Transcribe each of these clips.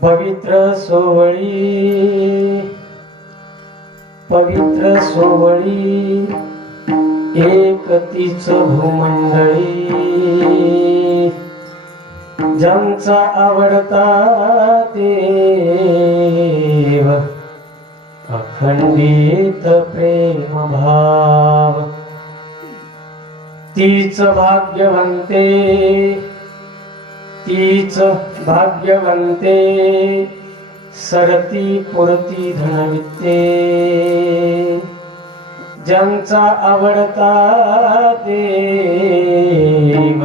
पवित्र सोवळी एकतीच भूमंडळी ज्यांचा आवडता देव अखंडित प्रेम भाव तीच भाग्यवंते सरती पुरती धनविद्ये ज्यांचा आवडता देव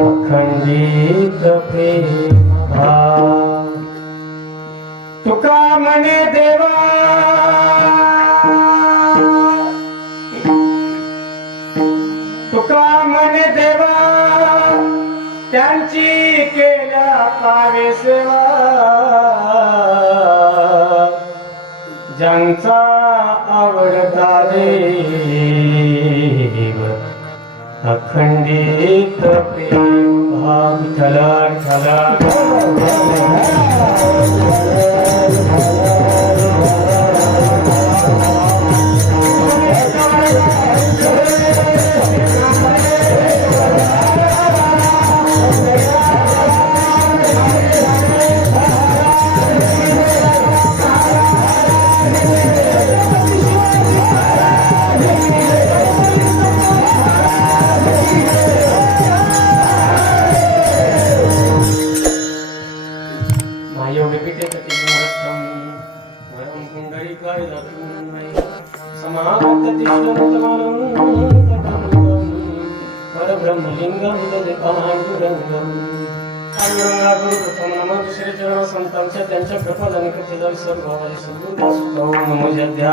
अखंडित प्रेम भाव तुका म्हणे देवा त्यांची केल्या पावे सेवा ज्यांचा आवडता देव अखंडित प्रेम भाव परब्रह्मलिंगम पांडुरंगम दुसरे चरण संतांच्या त्यांच्या प्रपादाने कथेला सर्वभावाने सद्गुरुदासुद्धा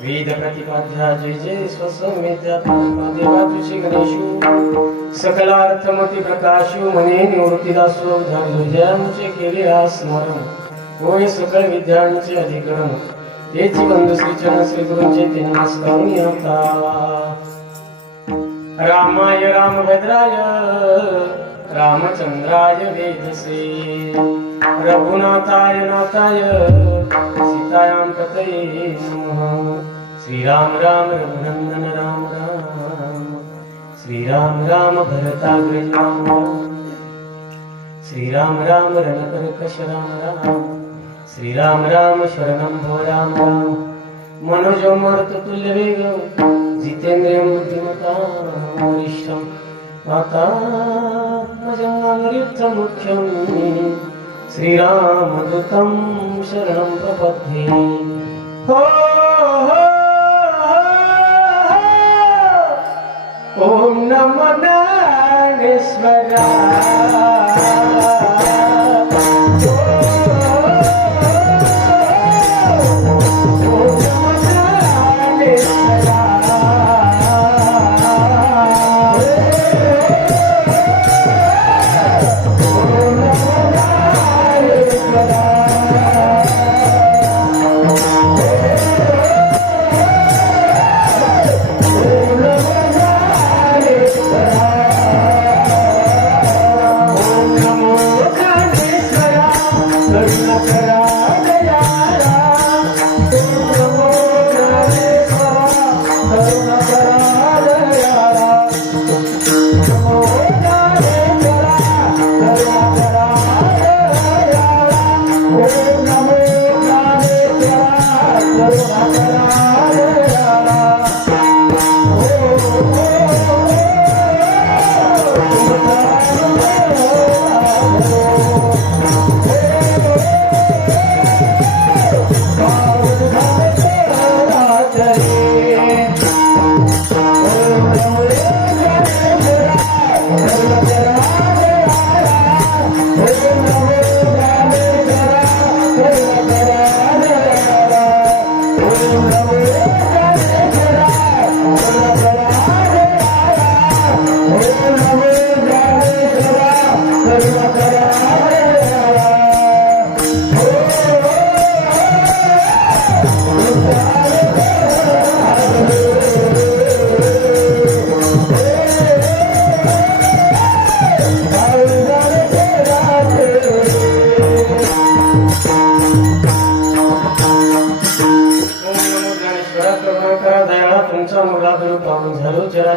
वेद प्रतिपाध्या जय जय स्वसंवेद्या देवा तुझे गणेशू सकलार्थमती प्रकाशू म्हणे निवृत्तीदासो जयामुचे केले स्मरण होय सकळ विद्यांचे अधिकरण तेच बंधू श्रीचरण श्री गुरूंचे ते नमस्कार आता रामाय रामभद्राय रामचंद्राय वेदसे रघुनाथाय नाथाय सीतायां पतये नमः श्रीराम राम रघुनंदन राम राम श्रीराम राम भरताग्रज राम श्रीराम राम रणकर्कश राम राम श्रीराम राम शरणं भो राम राम मनोजमर्ततुल्य वेग जितेंद्रियं बुद्धिमतां वरिष्ठं वातात्मजं श्रीरामदूतं शरणं प्रपद्ये हो ओम नमो नारायणेश्वराय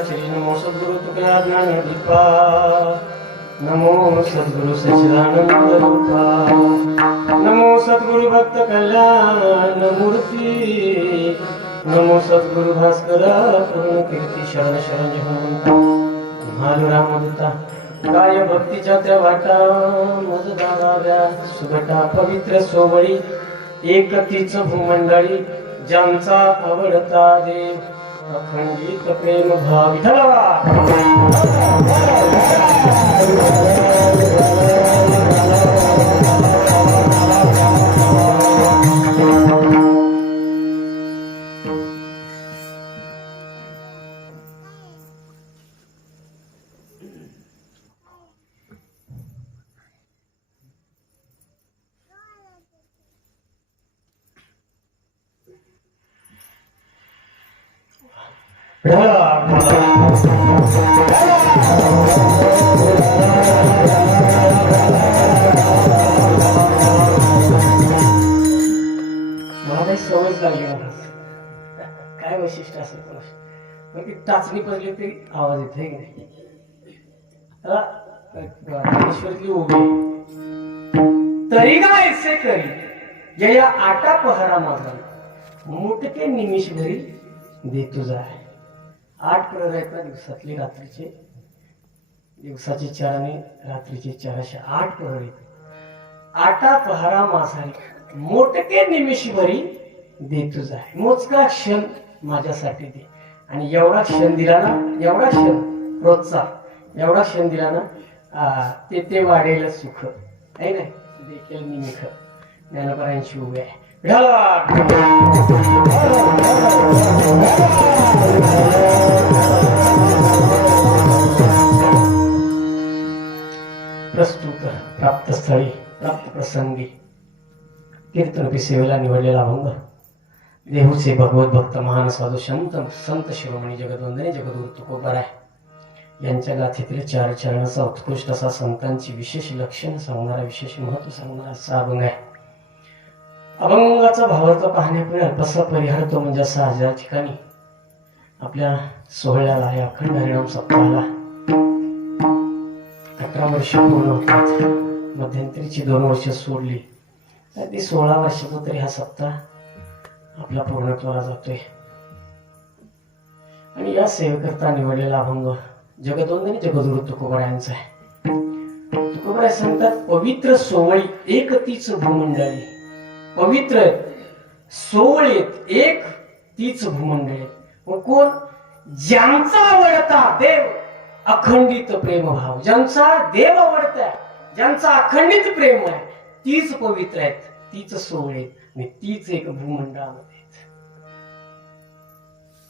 श्री नमो सद्गुरु तुकाराम ज्ञान दीपा नमो सद्गुरु सच्चिदानंद रूपा नमो सद्गुरु भक्त कल्याण मूर्ती नमो सद्गुरु भास्करा पूर्ण कीर्ती शरण शरण हनुमंता महालू रामदूता काय भक्तीच्या त्या वाटा मज दाराव्या सुगटा पवित्र सोवळी एकतीच भूमंडळी ज्यांचा आवडता देव अखंडित प्रेम भाव सवयच लागली मला काय वैशिष्ट्य असेल पण ती टाचणी पडली तरी आवाज येत आहे की नाही ईश्वरची उभी तरी का ऐसे करी या आटा पहरा माझा मुटके निमिष भरी दे तुझा 8 प्रहर आहेत ना दिवसातले रात्रीचे दिवसाचे 4 आणि रात्रीचे 4 असे 8 प्रहर आहेत आटा पहरा मासारी मोटके निमिष भरी दे तुझा मोजका क्षण माझ्यासाठी दे आणि एवढा क्षण दिला ना एवढा क्षण रोजचा एवढा क्षण दिला ना ते वाढेल सुख आहे ना देखील निमिख ज्ञानपरांची उभे आहे प्रस्तुत प्राप्त स्थळी प्राप्त प्रसंगी कीर्तनपी सेवेला निवडलेला अभंग देहूचे भगवत भक्त महान साधू संत शिरोमणी जगदवंदने जगद्गुरु तुकोबाराय यांच्या गाथेतील 4 चरणाचा उत्कृष्ट असा संतांची विशेष लक्षण सांगणारा विशेष महत्व सांगणारा असा अभंग आहे. अभंगाचा भावार्थ पाहण्यापूर्वी अल्पसा परिहार तो म्हणजे असा आज या ठिकाणी आपल्या सोहळ्याला या अखंड हरिनाम सप्ताहाला 18 वर्ष पूर्ण होतात. मध्यंतरीची 2 वर्ष सोडली तर ती 16 वर्षाचा तरी हा सप्ताह आपला पूर्णत्वाला जातोय. आणि या सेवेकरता निवडलेला अभंग जगदवंदने जगद्गुरु तुकोबारायांचा आहे. तुकोबाराय सांगतात पवित्र सोवळी एक तीच भूमंडळी पवित्र सोवळीत एक तीच भूमंडळी व कोण ज्यांचा आवडता देव अखंडित प्रेम भाव ज्यांचा देव आवडता ज्यांचा अखंडित प्रेम आहे तीच पवित्र आहेत तीच सोवळीत आणि तीच एक भूमंडळामध्ये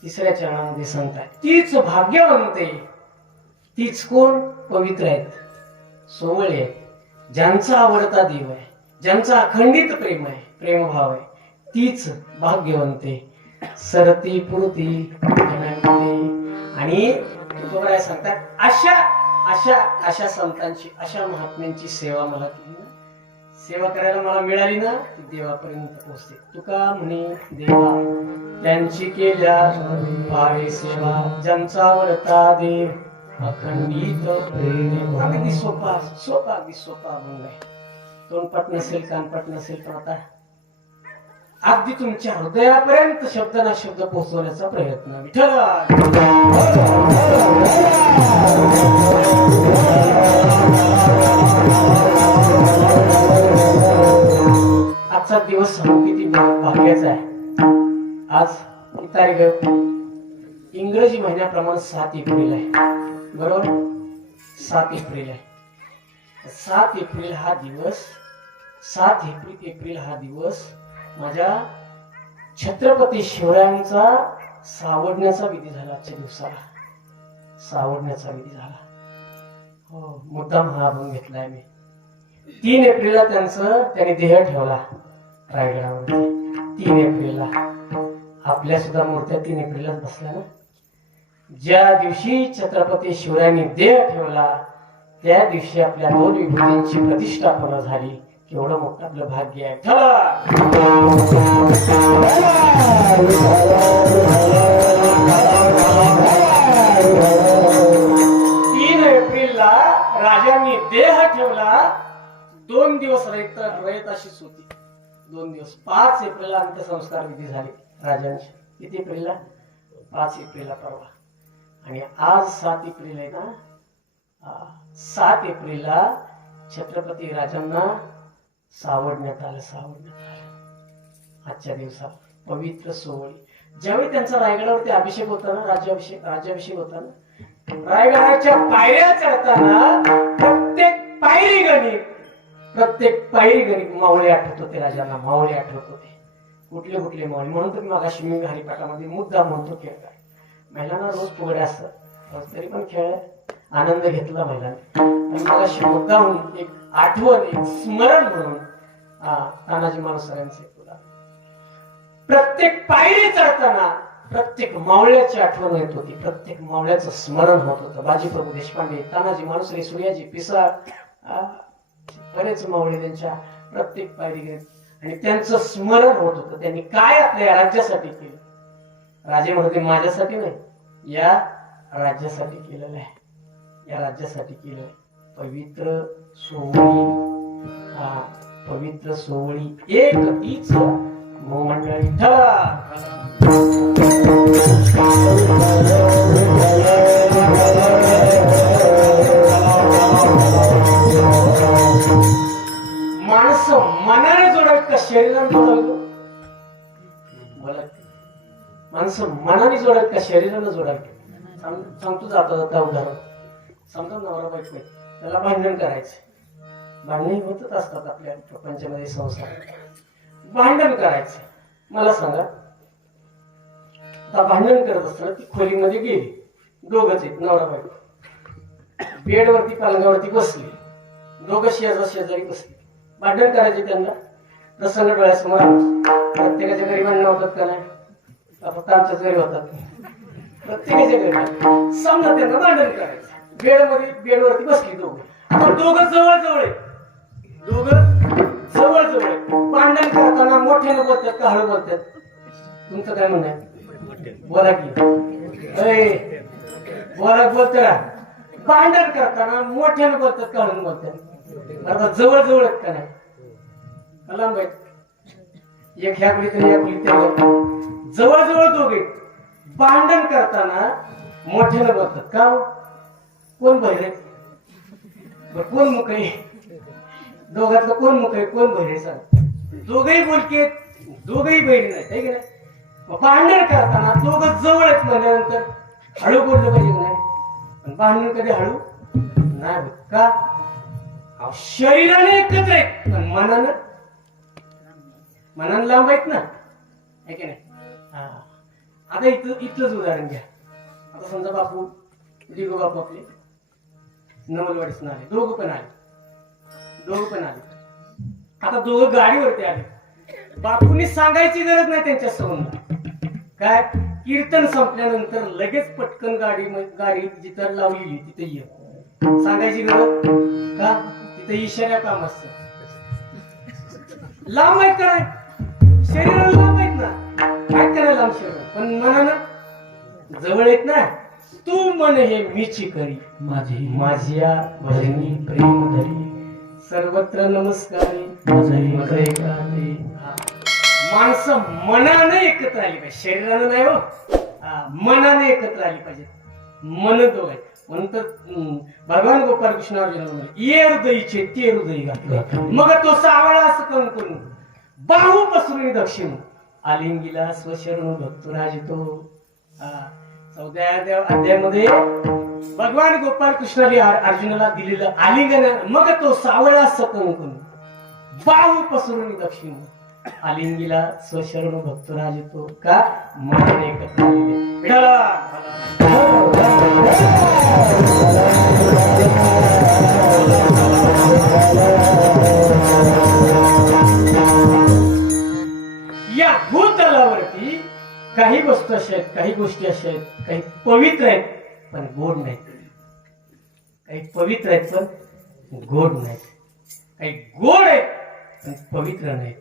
तिसऱ्या चरणामध्ये सांगतात तीच भाग्यवंते तीच कोण पवित्र आहेत सोवळे आहेत ज्यांचा आवडता देव आहे ज्यांचा अखंडित प्रेम आहे प्रेमभाव आहे तीच भाग्यवंते सरती पुरती आणि तुकोबाराय सांगतात अशा अशा अशा संतांची अशा महात्म्यांची सेवा मला केली ना सेवा करायला मला मिळाली ना ती देवापर्यंत पोहोचते. तुका म्हणे देवा त्यांची केल्या भावे सेवा ज्यांचा आवडता देव अखंडित प्रेम. अगदी सोपा अगदी सोपा अभंग आहे. तोंडपाठ नसेल कानपाठ नसेल तर आता अगदी तुमच्या हृदयापर्यंत शब्द ना शब्द पोहोचवण्याचा प्रयत्न विठ्ठल. आजचा दिवस किती भाग्याचा आहे. आज ही तारीख इंग्रजी महिन्याप्रमाणे 7 एप्रिल आहे बरोबर 7 एप्रिल आहे. 7 एप्रिल हा दिवस 7 एप्रिल हा दिवस माझ्या छत्रपती शिवरायांचा सावडण्याचा विधी झाला. आजच्या दिवसाला सावडण्याचा विधी झाला. हो मुद्दाम हा अभंग घेतलाय मी. 3 एप्रिलला त्यांनी देह ठेवला रायगडावर. 3 एप्रिलला आपल्या सुद्धा मूर्त्या 3 एप्रिललाच बसल्या ना. ज्या दिवशी छत्रपती शिवरायांनी देह ठेवला त्या दिवशी आपल्या 2 विभूतींची प्रतिष्ठापना झाली. केवढं मोठं आपलं भाग्य आहे. 3 एप्रिलला राजांनी देह ठेवला. 2 दिवस रयताशीच होती. 2 दिवस. 5 एप्रिलला अंत्यसंस्कार विधी झाले राजांचे. किती एप्रिलला? 5 एप्रिलला परवा. आणि आज 7 एप्रिल आहे ना. 7 एप्रिलला छत्रपती राजांना सावडण्यात आलं. आजच्या दिवसात पवित्र सोहळी. ज्यावेळी त्यांचा रायगडावरती अभिषेक होता ना, राज्याभिषेक होता ना, रायगडाच्या पायऱ्या चढताना प्रत्येक पायरी गणित मावळे आठवत होते. राजांना मावळे आठवत होते. कुठले मावळे? म्हणून तर मगाशी मी हरिपाठामध्ये मुद्दा म्हणतो खेळ काय. महिलांना रोज फुगड्या असतात, रोज तरी पण खेळ आनंद घेतला महिलांनी. आणि मगाशी मुद्दा म्हणून एक आठवण, एक स्मरण म्हणून तानाजी मालुसरेंचे प्रत्येक पायरी चढताना प्रत्येक मावळ्याची आठवण येत होती. प्रत्येक मावळ्याचं स्मरण होत होतं. बाजीप्रभू देशपांडे, तानाजी मालुसरे, सूर्याजी पिसाळ, बरेच मावळे त्यांच्या प्रत्येक पायरी गेले आणि त्यांचं स्मरण होत होतं. त्यांनी काय आपल्या राज्यासाठी केलं. राजे म्हणते माझ्यासाठी नाही, या राज्यासाठी केलेलं आहे. या राज्यासाठी केलं. पवित्र सोहळी एक तीच मंडळी माणसं मनाने जोडावी का शरीराने जोडावी? माणसं मनाने जोडावी का शरीराने जोडावी? सांगतो जाता उदाहरण. समजा नवरा बायको त्याला भांडण करायचं. भांडणे होतच असतात आपल्या प्रपंचामध्ये, संसारात भांडण करायचं. मला सांगा, आता भांडण करत असताना ती खोलीमध्ये गेली. दोघच आहेत, नवरा बायको. बेडवरती पलंगावरती बसली. दोघं शेजारी बसली. भांडण करायचे त्यांना. प्रसंग डोळ्यासमोर प्रत्येकाच्या घरी भांडणं होतात का नाही? फक्त आमच्याच घरी होतात. प्रत्येकाच्या घरी समजा त्यांना भांडण करायचं. बेडवरती बसली दोघं. आता दोघं जवळ भांडण करताना मोठ्यानं बोलतात का हळू बोलतात? तुमचं काय म्हणणं आहे? बोला की. बोलतात. भांडण करताना मोठ्यानं बोलतात का हळू बोलतात? आता जवळ आहेत का नाही? लांब आहेत. एक ह्या खोलीत या खोलीत जवळ दोघे भांडण करताना मोठ्यानं बोलतात का? कोण बहिरे? कोण मुख आहे? दोघातलं कोण मुख आहे, कोण बहिरे? सांग. दोघही बोलके, दोघही बहिरे नाही, है की नाही? भांडण करताना दोघं जवळ आहेत म्हणल्यानंतर हळू बोललं पाहिजे नाही. पण भांडण कधी हळू नाही होत का? शरीराने एकत्र आहेत पण मनानं लांब आहेत ना, है की नाही? आता इथलंच उदाहरण घ्या. आता समजा बापू आपले नवलवाडीस आले. दोघं पण आले. आता दोघं गाडीवरती आले. बापूंनी सांगायची गरज नाही त्यांच्या संबंध. काय कीर्तन संपल्यानंतर लगेच पटकन गाडी जिथं लावलेली तिथे ये. सांगायची गरज का? तिथे इशाऱ्या काम असतं. लांब आहेत का नाही? शरीराला लांब आहेत ना, काय करायला लांब शरीर, पण मनानं जवळ आहेत ना. तू मन हे मीची करी माझ्या भजनी प्रेम धरी सर्वत्र नमस्कारी माणसं मनाने एकत्र आली पाहिजे, शरीरानं नाही हो. मनाने एकत्र आली पाहिजे. मन दोघ आहे म्हणून तर भगवान गोपाळ कृष्ण अर्जुन ये हृदयीचे ते हृदयी घातले मग तो सावळा असं करून बाहू पसरून दक्षिण आलिंगीला स्वशरण भक्तराज तो. 14व्या अध्यायामध्ये भगवान गोपाळ कृष्णाने अर्जुनाला दिलेलं आलिंगन. मग तो सावळा सकन करून बाहू पसरून दक्षिण आलिंगीला स्वशरण भक्तराज तो. का मन एकत्र या भूतलावरती काही वस्तू अशा आहेत, काही गोष्टी अशा आहेत, काही पवित्र आहेत पण गोड नाहीत. काही पवित्र आहेत पण गोड नाहीत. काही गोड आहेत पण पवित्र नाहीत.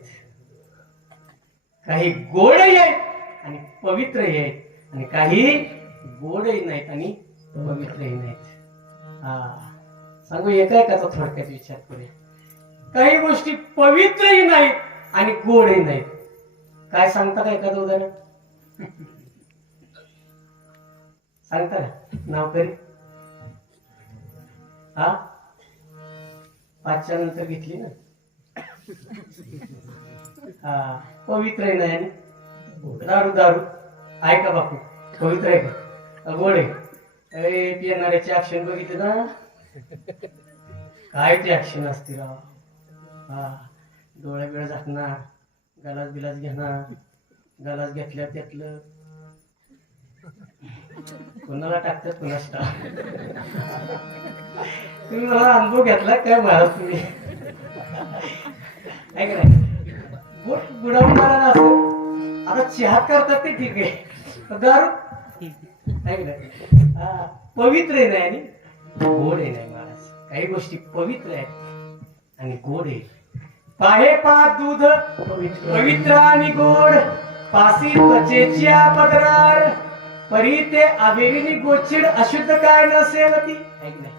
काही गोडही आहेत आणि पवित्रही आहेत आणि काही गोडही नाहीत आणि पवित्रही नाहीत. हा सांगू एका एकाचा थोडक्यात विचार करूया. काही गोष्टी पवित्रही नाहीत आणि गोडही नाहीत. काय सांगता का एखादं उदाहरण सांगता का? नाव करी. हा 5च्या नंतर घेतली ना. हा पवित्रही नाही आणि दारू दारू आहे का बापू? पवित्र आहे का? गोड आहे. अरे पिणाऱ्याची ऍक्शन बघितली ना, काय ते ऍक्शन असते राव. हा डोळ्या बिळा झाकणार, गलास बिलास घेणार, गलास घेतल्या त्यातलं कोणाला टाकतात कोणाच तुम्ही मला अनुभव घेतला काय मला तुम्ही काय करायचं बुडावणारा असं आता चहा करतात ते ठीक आहे. दारू पवित्र आहे नाही आणि गोड आहे नाही. महाराज काही गोष्टी पवित्र आहेत आणि गोड आहे. पाहे पा दूध पवित्र आणि गोड, पासी त्वचेच्या पदरार, परी ते अवेरीनी गोचिड अशुद्ध काय नसेल ती. ऐक नाही.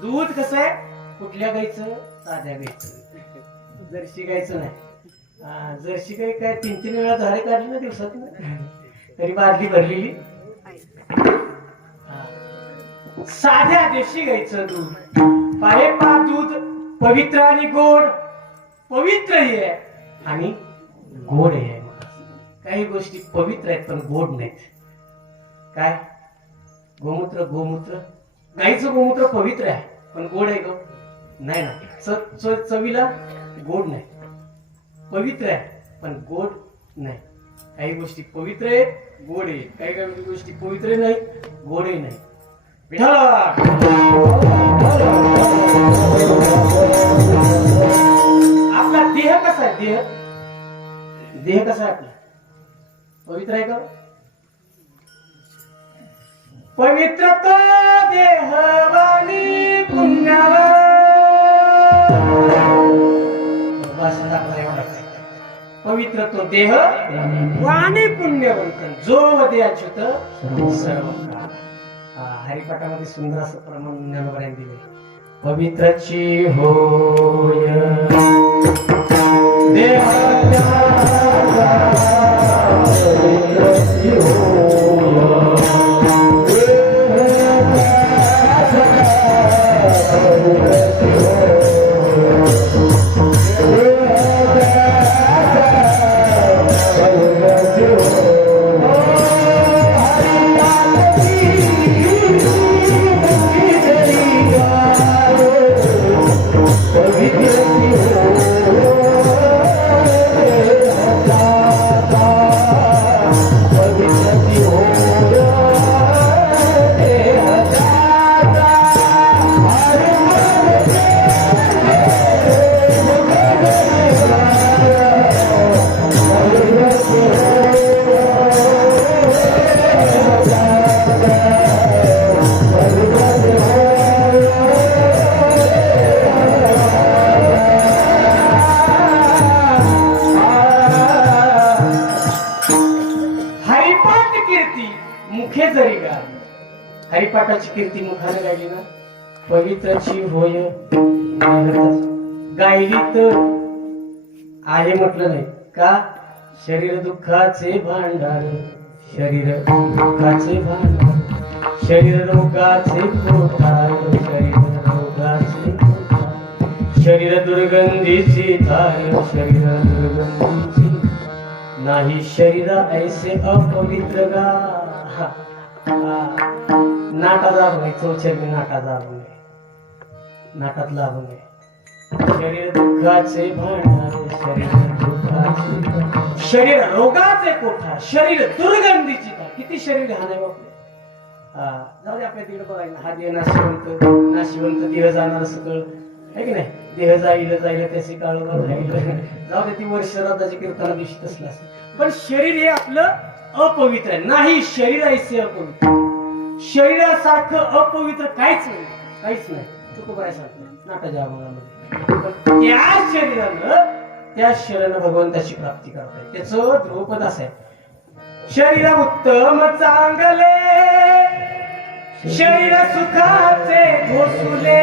दूध कसं आहे? कुठल्या गाईचं? साध्या गाईचं. जर्सी गाईचं नाही. जर्सी गाई काय 3-3 वेळा झाडे काढली ना दिवसात तरी बादली भरलेली. साध्या देशी गाईचं दूध. पाहे पा दूध पवित्र आणि गोड, पवित्र आहे आणि गोड आहे. काही गोष्टी पवित्र आहेत पण गोड नाहीत. काय? गोमूत्र गोमूत्र गाईचं गोमूत्र पवित्र आहे पण गोड आहे गो नाही ना. चवीला गोड नाही. पवित्र आहे पण गोड नाही. काही गोष्टी पवित्र आहेत गोड आहे, काही काही गोष्टी पवित्र नाही गोडही नाही. आपला देह कसा आहे? देह कसा आहे आपला? पवित्र आहे का? पवित्र तो देह वाणी पुण्याला पवित्र तो देह वाणी पुण्यवंत जो वदे अच्युत सर्व. हरिपाठामध्ये सुंदर असं प्रमाण ज्ञानोबाने दिले. पवित्रची होय हरिपाठाची कीर्ती मुखाने गायली ना. पवित्रची होय गायली तर आहे म्हटलं नाही का? शरीर दुःखाचे भांडार, शरीर दुःखाचे भांडार, शरीर रोगाचे कोठार, शरीर रोगाचे कोठार, शरीर दुर्गंधीची धार, शरीर दुर्गंधीची नाही. शरीर ऐसे अपवित्र गा. नाटा जाऊ नये. चौचरणी नाटा जाऊ नये. नाटात लागू नये. शरीर दुःखाचे भांडार, शरीर दुःखाचे, शरीर रोगाचे कोठार, शरीर दुर्गंधीची धार. किती शरीर घाण आहे बापरे. जाऊ दे आपल्या तिकडे बघायला. हा देह नाशिवंत, नाशिवंत देह जाणार सकळ आहे की नाही. देह जाईल जाईल त्याचे काळ जाऊ दे. ती वर्ष श्राद्धाची कीर्तना दिवशी तसलं असेल पण शरीर हे आपलं अपवित्र आहे. नाही शरीर ऐसे अपवित्र. शरीरासारखं अपवित्र काहीच नाही. काहीच नाही. तुकोबाई सांगतो नाटाच्या अभंगामध्ये. त्या शरीरानं भगवंताची प्राप्ती करता येते. त्याचं ध्रुवपद असं आहे. शरीर उत्तम चांगले, शरीर सुखाचे घोसुले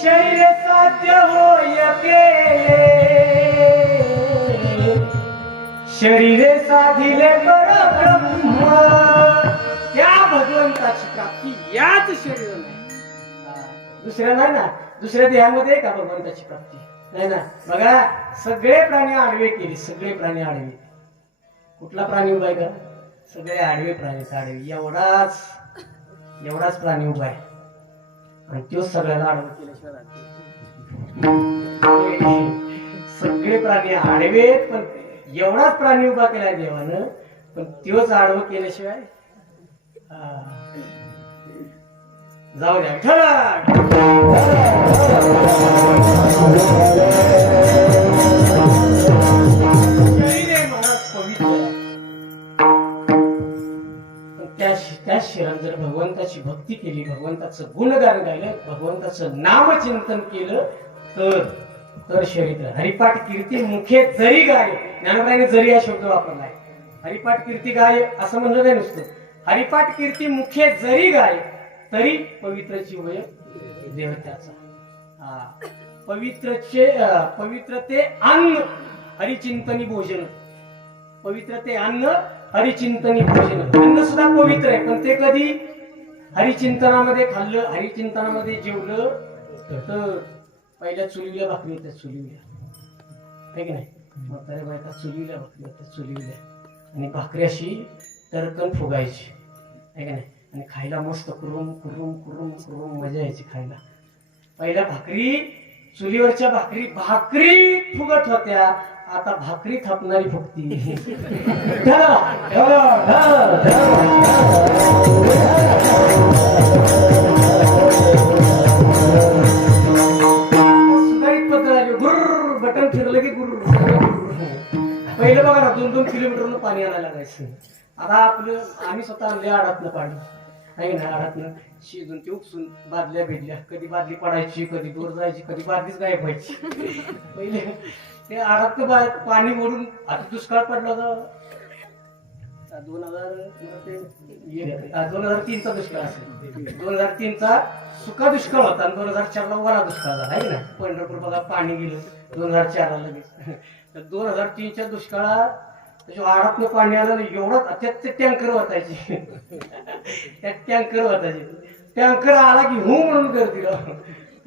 शरीर साध्य होय केले शरीरे साधिले परब्रह्म त्या भगवंताची प्राप्ती याच शरीर नाही दुसऱ्या नाही ना दुसऱ्या देहामध्ये का भगवंताची प्राप्ती नाही ना बघा सगळे प्राणी आडवे केले सगळे प्राणी आडवे कुठला प्राणी उभा आहे का सगळे आडवे प्राणी आडवे एवढाच प्राणी उभा आहे आणि तोच सगळ्याला आडवं केल्याशिवाय सगळे प्राणी आडवे पण एवढाच प्राणी उभा केलाय देवानं पण तोच आडवं केल्याशिवाय जाऊ द्या त्या शरीरात जर भगवंताची भक्ती केली भगवंताचं गुणगान गायलं भगवंताचं नामचिंतन केलं तर शरीर हरिपाठ कीर्ती मुखे जरी गाय ज्ञानोबाईने जरी हा शब्द वापरलाय हरिपाठ कीर्ती गाय असं म्हणलं नाही नुसतं हरिपाठ कीर्ती मुखे जरी गाय तरी पवित्रची वय देवत्याचा पवित्रते अन्न हरिचिंतनी भोजन पवित्रते अन्न हरिचिंतनी भोजन अन्न सुद्धा पवित्र आहे पण ते कधी हरिचिंतनामध्ये खाल्लं हरिचिंतनामध्ये जेवलं तर पहिल्या चुलीला भाकरी होत्या चुलीला आहे की नाही म्हाताऱ्या बायका चुलीला भाकरी होत्या चुलीला आणि भाकरी अशी टरकन फुगायची आहे का नाही आणि खायला मस्त कुरुम कुरुम कुरुम कुरुम मजा यायची खायला पहिल्या भाकरी चुलीवरच्या भाकरी फुगत होत्या आता भाकरी थापणारी फुगती सुधारित पद्धत आली गुर्र बटन फिरलं की गुर्र पहिलं बघा ना 2-2 किलोमीटरनं पाणी आणायला लागायचं आता आपलं आम्ही स्वतः आणले आडातनं पाणी आहे ना आडातनं शिजून ते उपसून बादल्या भेटल्या कधी बादली पडायची कधी दूर जायची कधी बादलीच गायब व्हायची पहिले ते आडातनं पाणी ओढून आता दुष्काळ पडला होता 2003चा दुष्काळ असेल 2003चा सुका दुष्काळ होता आणि 2004ला ओला दुष्काळ झाला आहे ना पंढरपूर बघा पाणी गेलं 2004ला लगेच तर 2003च्या दुष्काळात आडातनं पाणी आलं एवढं त्यात टँकर वाचायचे त्यात टँकर वाचायचे टँकर आला की हो म्हणून गर्दी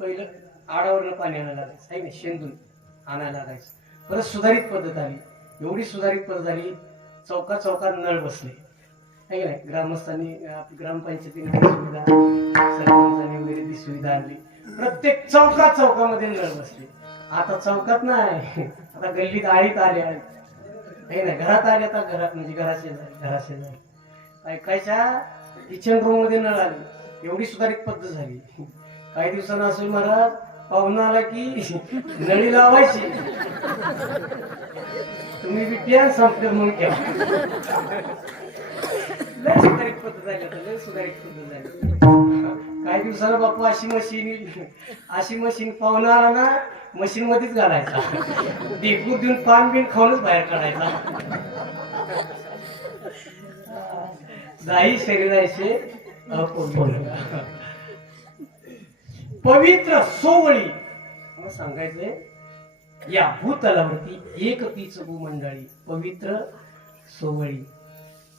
पहिलं आडावरनं पाणी आणायला लागायचं आहे ना शेंदून आणायला लागायचं परत सुधारित पद्धत आली एवढी सुधारित पद्धत आली चौकात नळ बसले आहे का नाही ग्रामस्थांनी ग्रामपंचायतीने सुविधा सरपंचांनी वगैरे ती सुविधा आणली प्रत्येक चौकामध्ये नळ बसले आता चौकात नाही आता गल्लीत आळीत आल्या नाही ना घरात आले आता घरात म्हणजे घराशेजारी ऐकायच्या किचन रूम मध्ये नळ आली एवढी सुधारित पद्धत झाली काही दिवसांना असेल महाराज पाहुणा आला की नळी लावायची तुम्ही बिट्या संपले म्हणून केव्हा लय सुधारित पद्धत झाली आता लय सुधारित पद्धत झाली काही दिवसाला बापू अशी मशीन पाहुणा आला ना मशीन मध्येच घालायचा डेकूर देऊन पान बिन खाऊनच बाहेर काढायचा जाई शरीराचे पवित्र सोवळी सांगायचंय या भूतलावरती एक तीच भूमंडळी पवित्र सोवळी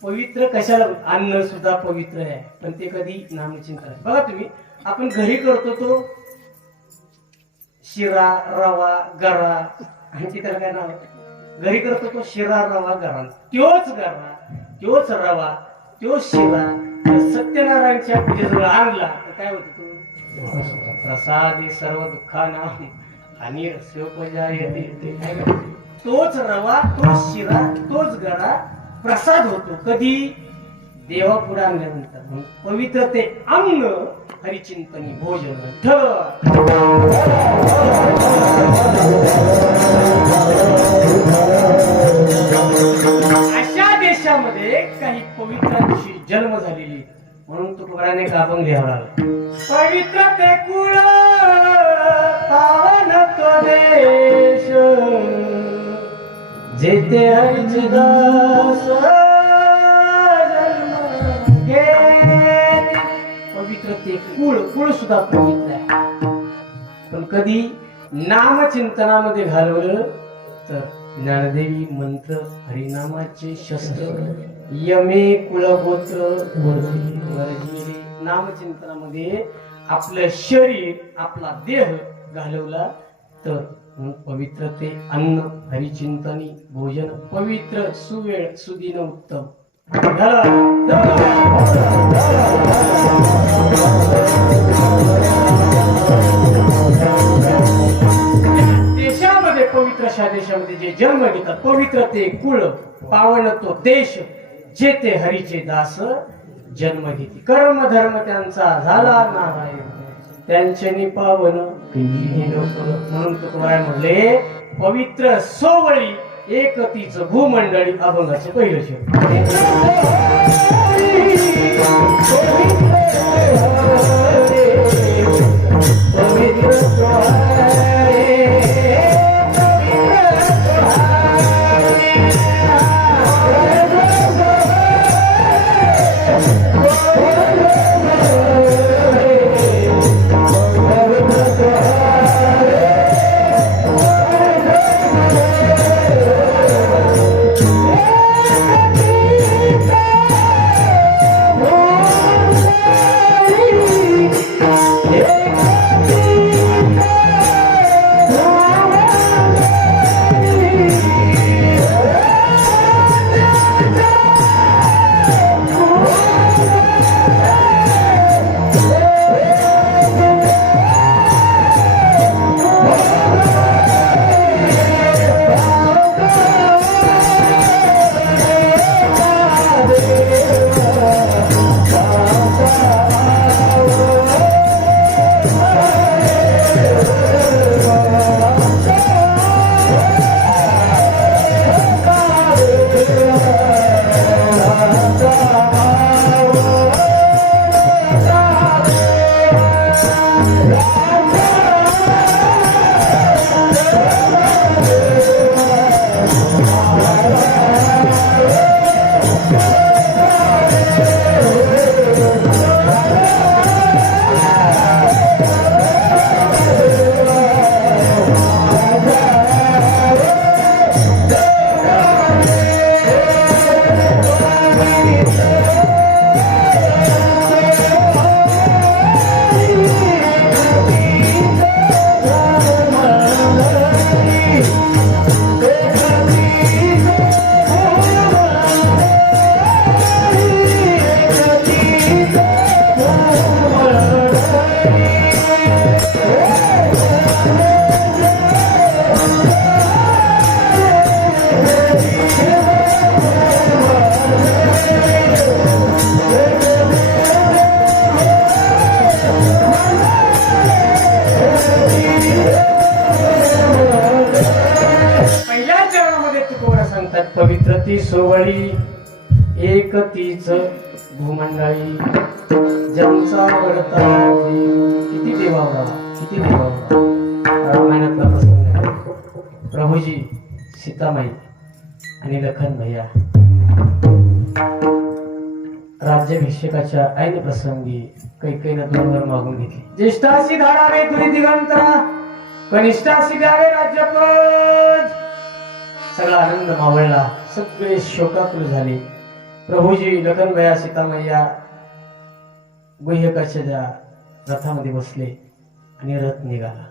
पवित्र कशाला अन्न सुद्धा पवित्र आहे पण ते कधी नामचिंतन बघा तुम्ही आपण घरी करतो तो शिरा रवा गरा आणि त्याला काय नाव घरी करतो तो शिरा रवा गरा त्योच रवा त्योच शिरा सत्यनारायणच्या पूजेजवळ आणला तर काय होत तो प्रसादी सर्व दुःखाना आणि तोच रवा तोच शिरा तोच गरा प्रसाद होतो कधी देवा पुढे आणल्यानंतर पवित्र ते अन्न हरिचिंतनी भोजन अशा देशामध्ये काही पवित्रांची जन्म झालेली म्हणून तुकोबाराने काबंग लिहावा पवित्र ते कुळ पावन तो देश जेते हरिचे दास जन्म घे पवित्र ते कुळ सुद्धा पवित्र आहे. पण कधी नामचिंतनामध्ये घालवलं तर ज्ञानदेवी मंत्र हरिनामाचे शस्त्र यमे कुलगोत्र वर्जिले. नामचिंतनामध्ये आपलं शरीर आपला देह घालवला तर पवित्र ते अन्न हरिचिंतनी भोजन पवित्र सुवेळ सुदिन उत्तम. देशामध्ये पवित्र अशा देशामध्ये जे जन्म घेतात पवित्र ते कुळ पावन तो देश जे ते हरीचे दास जन्म घेते. कर्म धर्म त्यांचा झाला नारायण त्यांचे पावन म्हणून तुकोबाराय म्हणले पवित्र सोवळी एकतीच भूमंडळी अभंगाचं पहिलं शेवट. पवित्र ती सोवळी एक तीच भूमंडळी ज्यांचा वडता किती देवावरा किती देवावरा. रामायणातला प्रसंग प्रभूजी सीतामाई आणि लखन भैया राज्याभिषेकाच्या ऐन प्रसंगी कैकेयीनं 2 वर मागून घेतली. ज्येष्ठासी धाडावे तुरी दिगंतरा कनिष्ठासी द्यावे राज्यपद. सगळा आनंद मावळला सगळे शोकाकुल झाले. प्रभूजी लखनभैया सीतामैया गुह्यकाच्या त्या रथामध्ये बसले आणि रथ निघाला.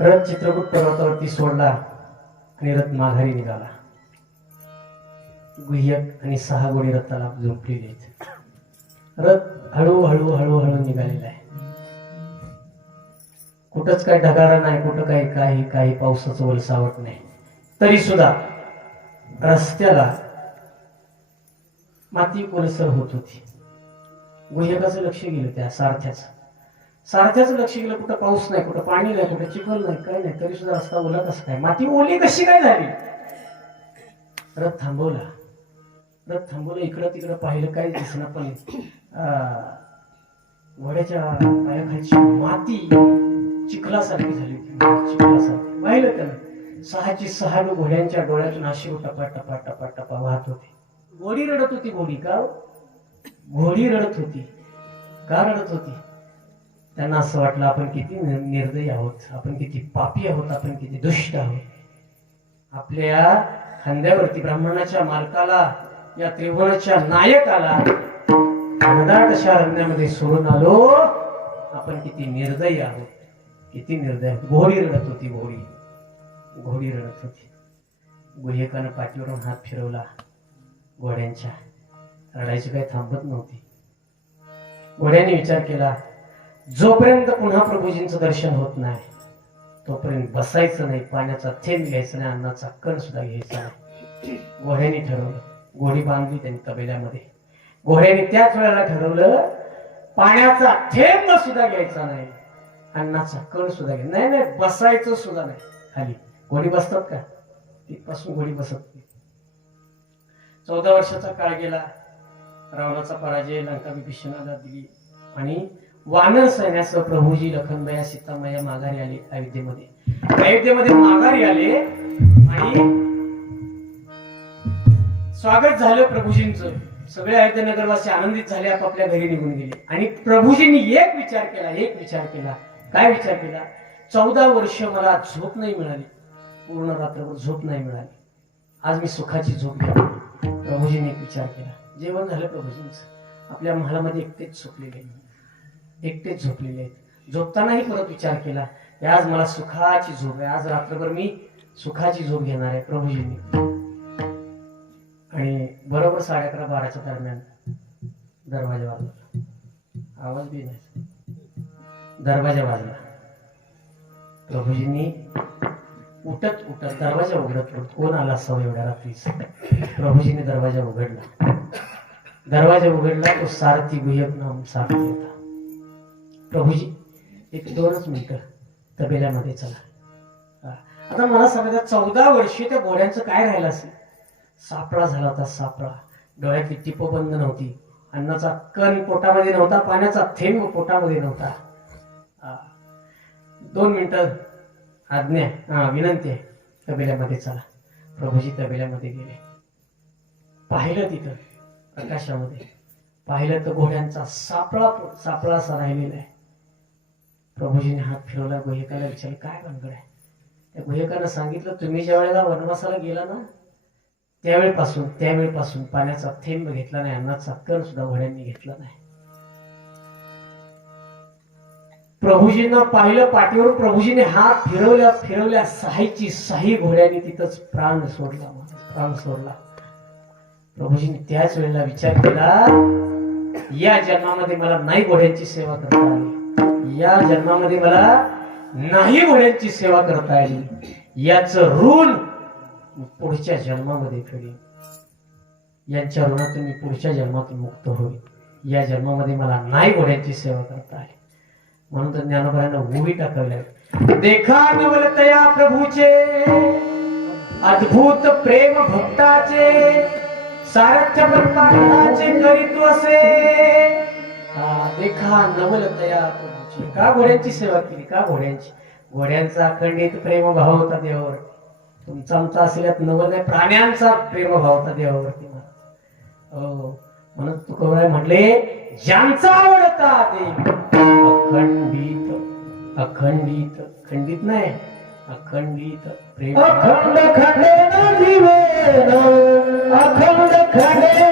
रथ चित्रकूट पर्वतावरती सोडला आणि रथ माघारी निघाला. गुह्यक आणि 6 घोडे रथाला झोपलेले आहेत. रथ हळूहळू हळूहळू निघालेला आहे. कुठंच काही ढगारा नाही, कुठं काही पावसाचं वलसावट नाही. तरी सुद्धा रस्त्याला माती कोलसर होत होती. गुह्यकाचं लक्ष गेलं त्या सारथ्याचं लक्ष गेलं. कुठं पाऊस नाही, कुठं पाणी नाही, कुठं चिखल नाही, काय नाही. तरी सुद्धा रस्ता ओला कसं काय, माती ओली कशी काय झाली. रथ थांबवला. इकडं तिकडं पाहिलं, काही दिसणार पण घोड्याच्या पायाखालची माती चिखलासारखी झाली होती. चिखलासारखी पाहिलं त्यानं. 6 घोड्यांच्या डोळ्यातून अशी टपा टपा टपा टपा वाहत होती. घोडी रडत होती. घोडी का घोडी रडत होती. का रडत होती? त्यांना असं वाटलं आपण किती निर्दयी आहोत, आपण किती पापी आहोत, आपण किती दुष्ट आहोत. आपल्या खांद्यावरती ब्राह्मणाच्या मालकाला, या त्रिभुवनाच्या नायकाला घनदाट अशा अरण्यामध्ये सोडून आलो. आपण किती निर्दयी आहोत, किती निर्दयी आहोत. घोडी रडत होती. घोडी रडत होती. गुहेकानं पाठीवरून हात फिरवला घोड्यांच्या. रडायची काही थांबत नव्हती. घोड्याने विचार केला, जोपर्यंत पुन्हा प्रभूजींचं दर्शन होत नाही तोपर्यंत बसायचं नाही, पाण्याचा थेंब घ्यायचा नाही, अन्नाचा कण सुद्धा घ्यायचा नाही. घोड्याने ठरवलं. घोडी बांधली त्यांनी तबेल्यामध्ये. घोड्याने त्याच वेळेला ठरवलं, पाण्याचा थेंब सुद्धा घ्यायचा नाही, अन्नाचा कण सुद्धा घ्यायचा नाही, नाही बसायचं सुद्धा नाही खाली. घोडी बसतात का? तिथपासून घोडी बसत नाही. 14 वर्षाचा काळ गेला. रावणाचा पराजय लंका विभीषणाला दिली आणि वानर सैन्यासह प्रभूजी, लखनबाई, सीतामाया माघारी आले. अयोध्येमध्ये माघारी आले आणि स्वागत झालं प्रभूजींचं. सगळे अयोध्या नगरवासी आनंदित झाले, आपापल्या घरी निघून गेले. आणि प्रभूजींनी एक विचार केला. काय विचार केला? 14 वर्ष मला झोप नाही मिळाली, पूर्ण रात्रभर झोप नाही मिळाली. आज मी सुखाची झोप घ्यावी. प्रभूजींनी एक विचार केला. जेवण झालं प्रभूजींचं. आपल्या महालामध्ये एकटेच झोपलेले आहेत. झोपतानाही परत विचार केला, आज मला सुखाची झोप आहे, आज रात्रभर मी सुखाची झोप घेणार आहे प्रभूजींनी. आणि बरोबर 11:30-12च्या दरम्यान दरवाजा वाजला. आवाज बी नाही, दरवाजा वाजला. प्रभूजींनी उठत दरवाजा उघडत कोण आला असावं एवढ्या रात्रीच. प्रभूजींनी दरवाजा उघडला. तो सारथी गुह्यक नाम सारथी होता. प्रभूजी, 1-2 मिनिटं तबेल्यामध्ये चला. आता मला सांगा, 14 वर्षे त्या घोड्यांचं काय राहिलं असेल? सापळा झाला होता, सापळा. डोळ्यातली टिप बंद नव्हती, अन्नाचा कण पोटामध्ये नव्हता, पाण्याचा थेंब पोटामध्ये नव्हता. 2 मिनिटं आज्ञा, विनंती आहे, तबेल्यामध्ये चला. प्रभूजी तबेल्यामध्ये गेले. पाहिलं तिथं प्रकाशामध्ये, पाहिलं तर घोड्यांचा सापळा असा राहिलेला आहे. प्रभूजीने हात फिरवला. गुहेकाला विचारलं, काय भानगड आहे? त्या गुहेकानं सांगितलं, तुम्ही ज्या वेळेला वनवासाला गेला ना, त्यावेळेपासून पाण्याचा थेंब घेतला नाही, अन्नाचा कण सुद्धा घोड्यांनी घेतला नाही. प्रभूजींना पाहिलं पाठीवर. प्रभूजीने हात फिरवल्या साही घोड्यांनी तिथंच प्राण सोडला. प्रभूजींनी त्याच वेळेला विचार केला, या जन्मामध्ये मला नाही घोड्यांची सेवा करता आली, या जन्मामध्ये मला नाही घोड्यांची सेवा करता आली, याचं ऋण पुढच्या जन्मामध्ये फेडेन. यांच्या ऋणातून मी पुढच्या जन्मातून मुक्त होईल. या जन्मामध्ये मला नाही घोड्यांची सेवा करता आली. म्हणून तर ज्ञानोबांना उभी टाकवल्या. देखा नवलतया प्रभूचे अद्भुत प्रेम भक्ताचे, सारथ्य परमार्थाचे करीत असे. देखा नवलतया प्रभूचे. का घोड्यांची सेवा केली? का घोड्यांचा अखंडित प्रेम भाव होता देवावर. तुमचा आमचा असल्यात नवल नाही, प्राण्यांचा प्रेम भाव होता देवावरती. म्हणून तुकोबाराय म्हटले, ज्यांचा आवडता देव खंडित नाही, अखंडित प्रेम. अखंड खंडेन जीवन, अखंड खंडेन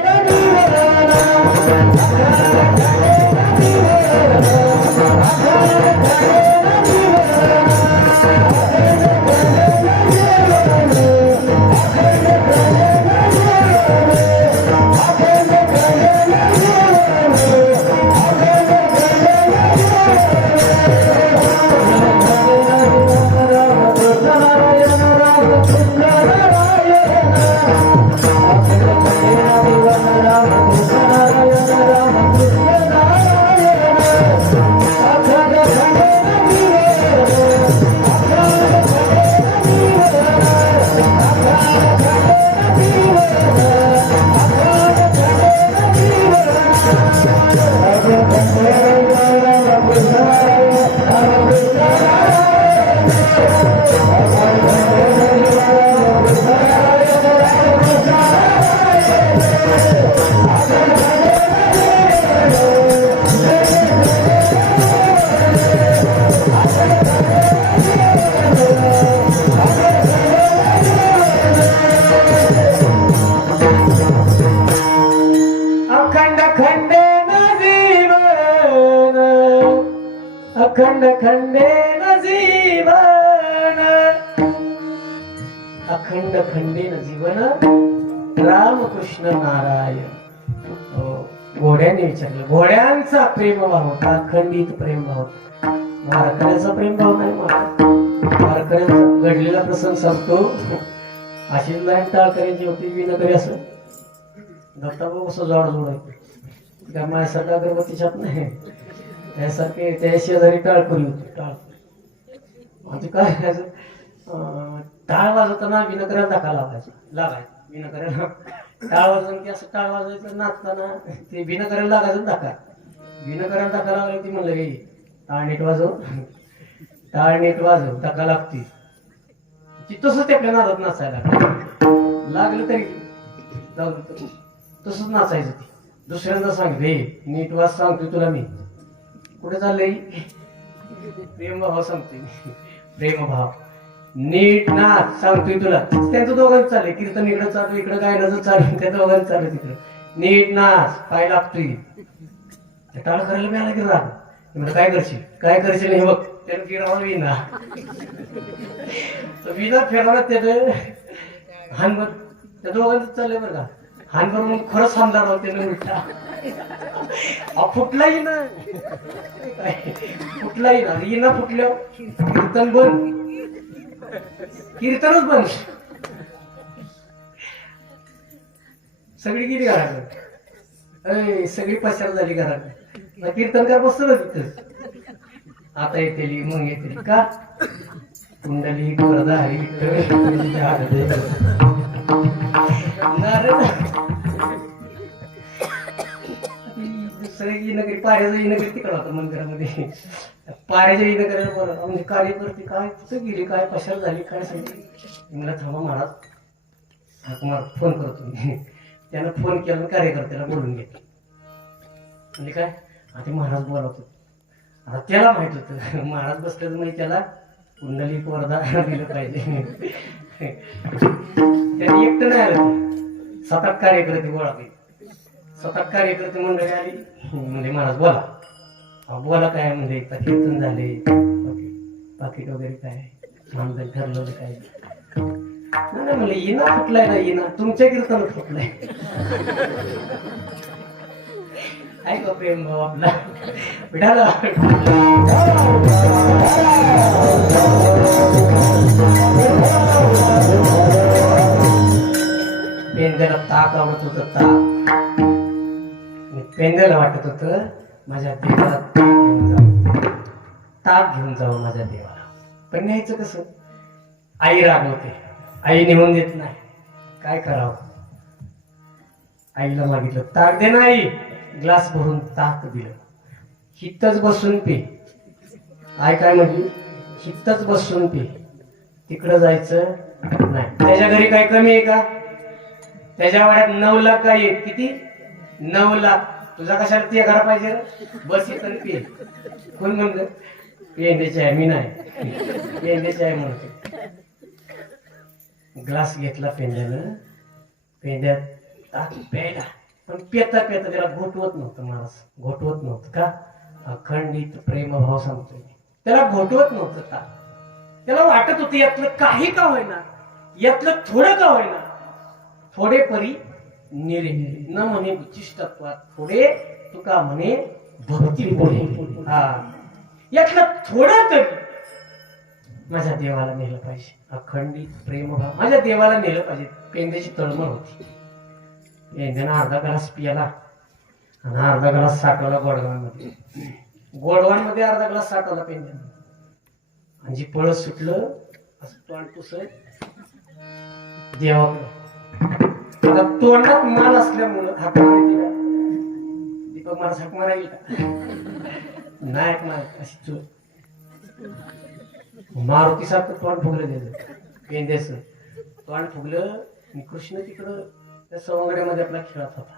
खंडेन जीवन अखंड खंडेन जीवन रामकृष्ण नारायण. हो, घोड्याने विचारलं. घोड्यांचा प्रेमभाव होता, अखंडित प्रेमभाव होता. वारकऱ्याचा प्रेमभाव नाही. वारकऱ्यांचा घडलेला प्रसंग सांगतो. अशीच लाईन टाळकऱ्यांची होती विनकरी. असं दत्ताभाऊ कसं जोड जोडायचं त्या माझ्यासारखा अगरबत्तीच्यात नाही. त्यासारखे त्या शेजारी टाळकरी होती. म्हणजे काय टाळ वाजवताना विनकऱ्याला धक्का लागायचा. विनकऱ्याला टाळ वाजवून की असं टाळ वाजवायचं नाचताना ते विनकऱ्याला लागायचं धक्का. विनकऱ्याला धक्का लागला ती म्हणलं की टाळ नीट वाजव, टाळ नीट वाजव, धक्का लागते. तसंच त्या नादात नाचायला लागलं तरी तसंच नाचायचं. ती दुसऱ्यांदा सांगितलं नीट वाज सांगतोय तुला मी. कुठे चाललंय? प्रेमभाव सांगतोय. प्रेमभाव नीट नाच सांगतोय तुला. त्यांचं दोघांचं चाललंय. कीर्तन इकडं चालू, इकडं गायनाचं चालू, त्या दोघांचं चालू. तिकडं नीट नाच पाय लागतोय. टाळ करायला मिळाला की राग म्हणजे काय करशील काय करशील हे बघ. त्यानं फिरवा विना विना फिरवला त्याचं हानभर त्या दोघांचं चाललंय बरं का. हानभर म्हणून खरंच आमदार होते ना उलटा. फुटलाही ना फुटलाही ना इना फुटल्या कीर्तन बंद. कीर्तनच बंद. सगळी गेली घराकडे. सगळी पसार झाली घराकडे. कीर्तनकार बसतो ना तिथं. आता येते मग येते का कुंडली वरदा हरी दुसऱ्या नगरी पाऱ्याचा नगरी तिकडं होतं मंदिरामध्ये. पाऱ्याच्या नगरीला बोला म्हणजे कार्यकर्ते काय कुठं गेली काय पशार झाली काय सांगितली. मला थांबा महाराज हा तुम्हाला फोन करतो मी. त्यानं फोन केला कार्यकर्त्याला बोलून घेतलं. म्हणजे काय आता महाराज बोलवतो. आता त्याला माहित होतं महाराज बसले तर म्हणजे त्याला कुंडली वरदा दिलं पाहिजे. त्यांनी एकटं नाही आलं. 7-8 कार्यकर्ते गोळा केले. 7-8 कार्यकर्ते मंडळी आली. म्हणजे महाराज बोला. बोला काय म्हणजे कीर्तन झाले पाकिट वगैरे काय मानधन ठरलं काय नाही म्हणलं इना फुटलाय ना इना तुमच्या कीर्तनात फुटलाय. ऐका प्रेम भाऊ आपला विठाला. पेंद्याला ताक आवडत होत. ताक पेंद्याला वाटत होत माझ्या देवाला ताक घेऊन जावं माझ्या देवाला. पण न्यायचं कसं? आई रागवते. आई नेऊन देत नाही. काय करावं? आईला मागितलं ताक दे. नाही ग्लास भरून ताक दिलं. हितच बसून पे. आई काय म्हटली? हितच बसून पे. तिकडं जायचं नाही. त्याच्या घरी काय कमी आहे का? त्याच्या वयात 9 लाख काय आहेत? किती? 9 लाख. तुझा कशाला ते घरा पाहिजे? बस इथं पे. कोण म्हणलं? पेंद्याची आहे. मी नाही पेंद्याची आहे म्हणतो. ग्लास घेतला पेंद्यानं. पेंद्यात ताक प्यायला. पण पेता पेता त्याला घोटवत नव्हतं महाराज. घोटवत नव्हतं का? अखंडित प्रेमभाव सांगतोय. त्याला घोटवत नव्हतं का? त्याला वाटत होतं यातलं काही का होईना, यातलं थोडं का होईना, थोडे परी निरे न म्हणे उच्चिष्टत्वात थोडे तुका म्हणे भक्ती पुढे. हा यातलं थोडं तरी माझ्या देवाला नेलं पाहिजे. अखंडित प्रेमभाव माझ्या देवाला नेलं पाहिजे. पेंद्याची तळमळ होती. पेंद्यानं अर्धा ग्लास पियाला आणि अर्धा ग्लास साठवला गोडवांमध्ये. गोडवांमध्ये अर्धा ग्लास साठवला पेंद्यानं. आणि जी पळत सुटलं असं तोंड पुसत देवाकडं. आता तोंडात माल असल्यामुळं हाक मारायची का? दीपक मला हाक मारायची का? नाही ऐकणार अशी चूक. मारुती सारखं तोंड फुगलं त्याचं. पेंद्याचं तोंड फुगलं आणि कृष्ण तिकडं त्या सवंगड्यामध्ये आपला खेळत होता.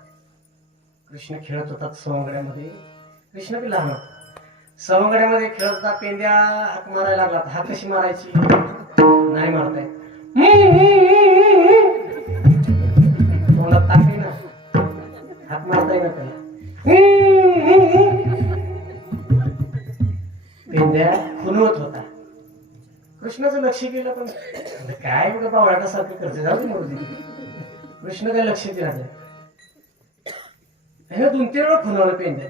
कृष्ण खेळत होता सवंगड्यामध्ये. कृष्ण बी लहान होता. सवंगड्यामध्ये खेळत होता. पेंद्या हाक मारायला लागला. हाक कशी मारायची? नाही मारताय. तोंडात टाकली ना हाक मारताय ना त्याला. पेंद्या पेंद्या खुनवत होता. कृष्णाचं लक्ष केलं पण काय बघा बावळाटासारखं करते, जाऊ दे मरू दे. कृष्ण काय लक्ष दिला नाही. 2-3 वेळा खुनवलं पेंद्या.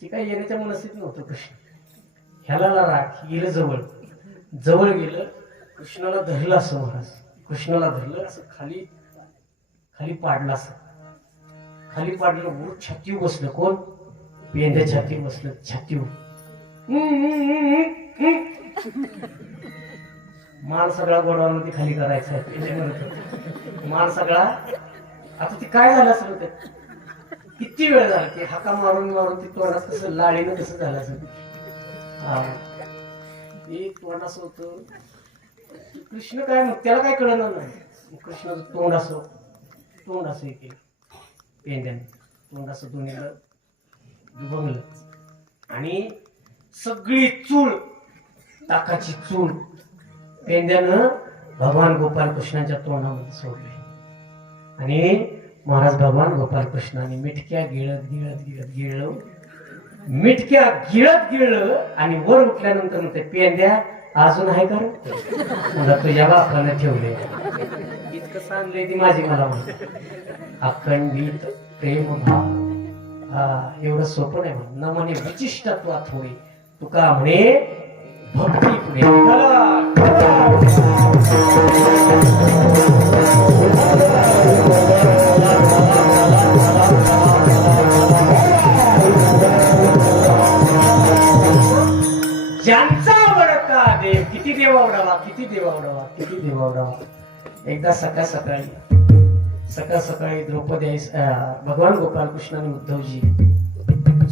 ती काय येण्याच्या मनस्थित नव्हतं कृष्ण. ह्याला राग गेलं जवळ जवळ गेलं. कृष्णाला धरलं असं महाराज. कृष्णाला धरलं असं खाली खाली पाडलं असं. खाली पाडलं वर छातीवर बसलं. कोण? पेंद्या छातीवर बसलं. छातीवर मान सगळा गोडावरती खाली करायचा आहे. मान सगळा. आता ते काय झालं असेल ते किती वेळ झाला ते हाका मारून मारून ते तोंडात कसं लाळीनं कसं झालं असेल. ते तोंड असं होतं. कृष्ण काय मग त्याला काय कळणार नाही. कृष्णाचं तोंड असं हे केलं पेंड्याने. तोंड असं दोन्हीला दुभंगलं आणि सगळी चूळ ताकाची चूळ पेंद्यानं भगवान गोपाल कृष्णाच्या तोंडामध्ये सोडली. आणि महाराज भगवान गोपाल कृष्णाने मिठक्या गिळत गिळत गिळत गिळलं. मिठक्या गिळत गिळलं आणि वर उठल्यानंतर म्हणते पेंद्या अजून आहे का मला तुझ्या बापानं ठेवले. इतकं सांगले ती माझी मला म्हणते. अखंडित प्रेम भाव. एवढं सोपं नाही म्हणून न म्हणे विशिष्टत्वात होई तुका म्हणे भक्ती पुढे. ज्यांचा आवडता देव किती देवा आवडावा किती देवा आवडावा किती देवा आवडावा. एकदा सकाळ सकाळी द्रौपदी भगवान गोपाल कृष्ण आणि उद्धवजी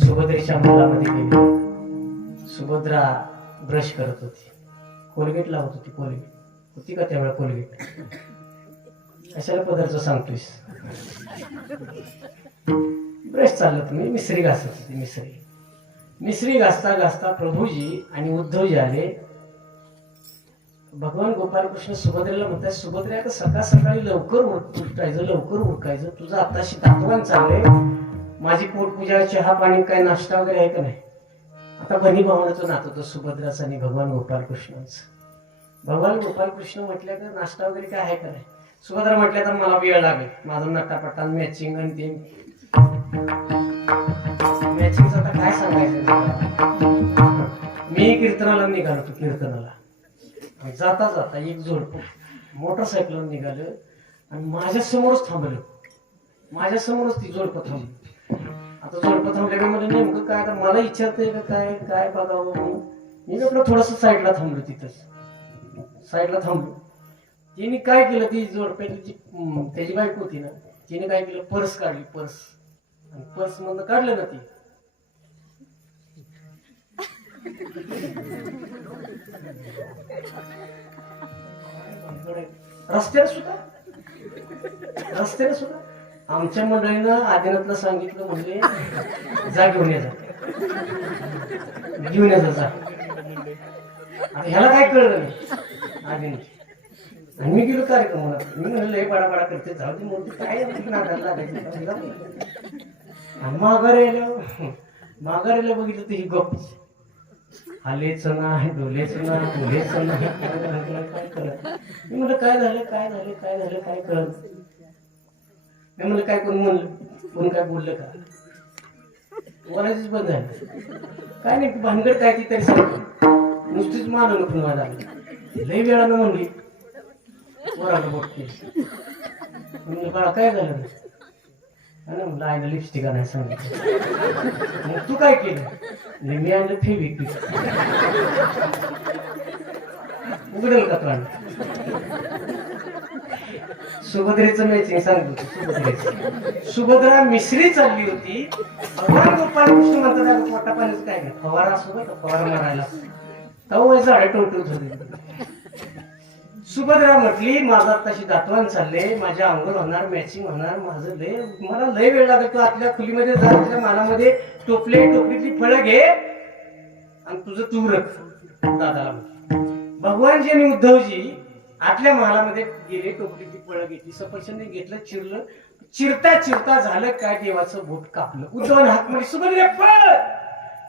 सुभद्रेच्या मुलामध्ये गेले. सुभद्रा ब्रश करत होती. कोलगेट लावत होती. कोलगेट होती का त्यावेळेला कोलगेट? कशाला पदार्थ सांगतोयस? ब्रश चाललं तुम्ही मिसरी घासत होती. मिसरी घासता घासता प्रभूजी आणि उद्धवजी आले. भगवान गोपाल कृष्ण सुभद्रेला म्हणतात सुभद्रे आता सकाळी लवकर लवकर उरकायचं. तुझं आताशी दातवान चाललंय. माझी पोटपूजा चहा पाणी काय नाश्ता वगैरे आहे का नाही? आता बनी भावनाचं नातं होतं सुभद्राचं आणि भगवान गोपाल कृष्णाचं. भगवान गोपाल कृष्ण म्हटल्या का नाश्ता वगैरे काय आहे का नाही? सुभद्रा म्हटल्या तर मला वेळ लागेल. माझं नटापटा मॅचिंग आणि ते मॅचिंगचं आता काय सांगायचं. मी कीर्तनाला निघालो होतो. कीर्तनाला जाता जाता एक जोडपं मोटरसायकलवर निघालं आणि माझ्या समोरच थांबलं. माझ्या समोरच ती जोडपं थांबली. आता जोडपं थांबल्या का मला नेमकं काय आता मला विचारतंय का काय काय बघावं म्हणून मी आपलं थोडस साईडला थांबलो. तिथंच साईडला थांबलो. तिने काय केलं ती जोडप्याची त्याची बायको होती ना तिने काय केलं पर्स काढली. पर्स मधनं काढलं ना ती रस्त्याला सुद्धा आमच्या मंडळीनं आदिनाथला सांगितलं म्हणजे जा घेऊन या जा. आता ह्याला काय कळलं नाही आदिनाथ. आणि मी गेलो कार्यक्रमाला. मी म्हणलं लय पाडापाडा करते जाऊ दे मोठी काय नादाला लागायचं. आणि माघारीला बघितलं तर ही गप्प आलेच नाही डोलेच नाही बोलेच नाही काय करत. मी म्हणलं काय झालं काय कळत. मी म्हणलं काय कोण काय बोललं का बोलायचंच बंद झालं. काय नाही भानगड काय ती तरी सांग नुसतीच मानवलं पुन्हा झालं. लई वेळानं म्हणली वराला बोट केली. म्हणलं बाळा काय झालं म्हणलं आईला लिपस्टिक आणायला सांगितलं. मग तू काय केलं? मी आणलं फेविक उघडेल का तोंड. सुभद्रेचं मॅचिंग सांगतो. सुभद्रा मिसरी चालली होती. भगवान गोपाल कृष्ण म्हणतात पोटा पाण्याचं काय नाही फवारा असो का फवारा मारायला तव झाडे टोटूत होते. सुभद्रा म्हटली माझा तशी दातवान चालले माझ्या अंगण होणार मॅचिंग होणार माझं मला लय वेळ लागेल. तू आतल्या खोलीमध्ये जा तुझ्या मालामध्ये टोपलीतली फळं घे आणि तुझं तू रख दादाला. भगवानजी आणि उद्धवजी आतल्या महालामध्ये गेले. टोपलीतली फळं घेतली. सफरचंद घेतलं चिरलं. चिरता झालं काय देवाचं बोट कापलं. उद्धवाने हाक मारली सुभद्रे पळ.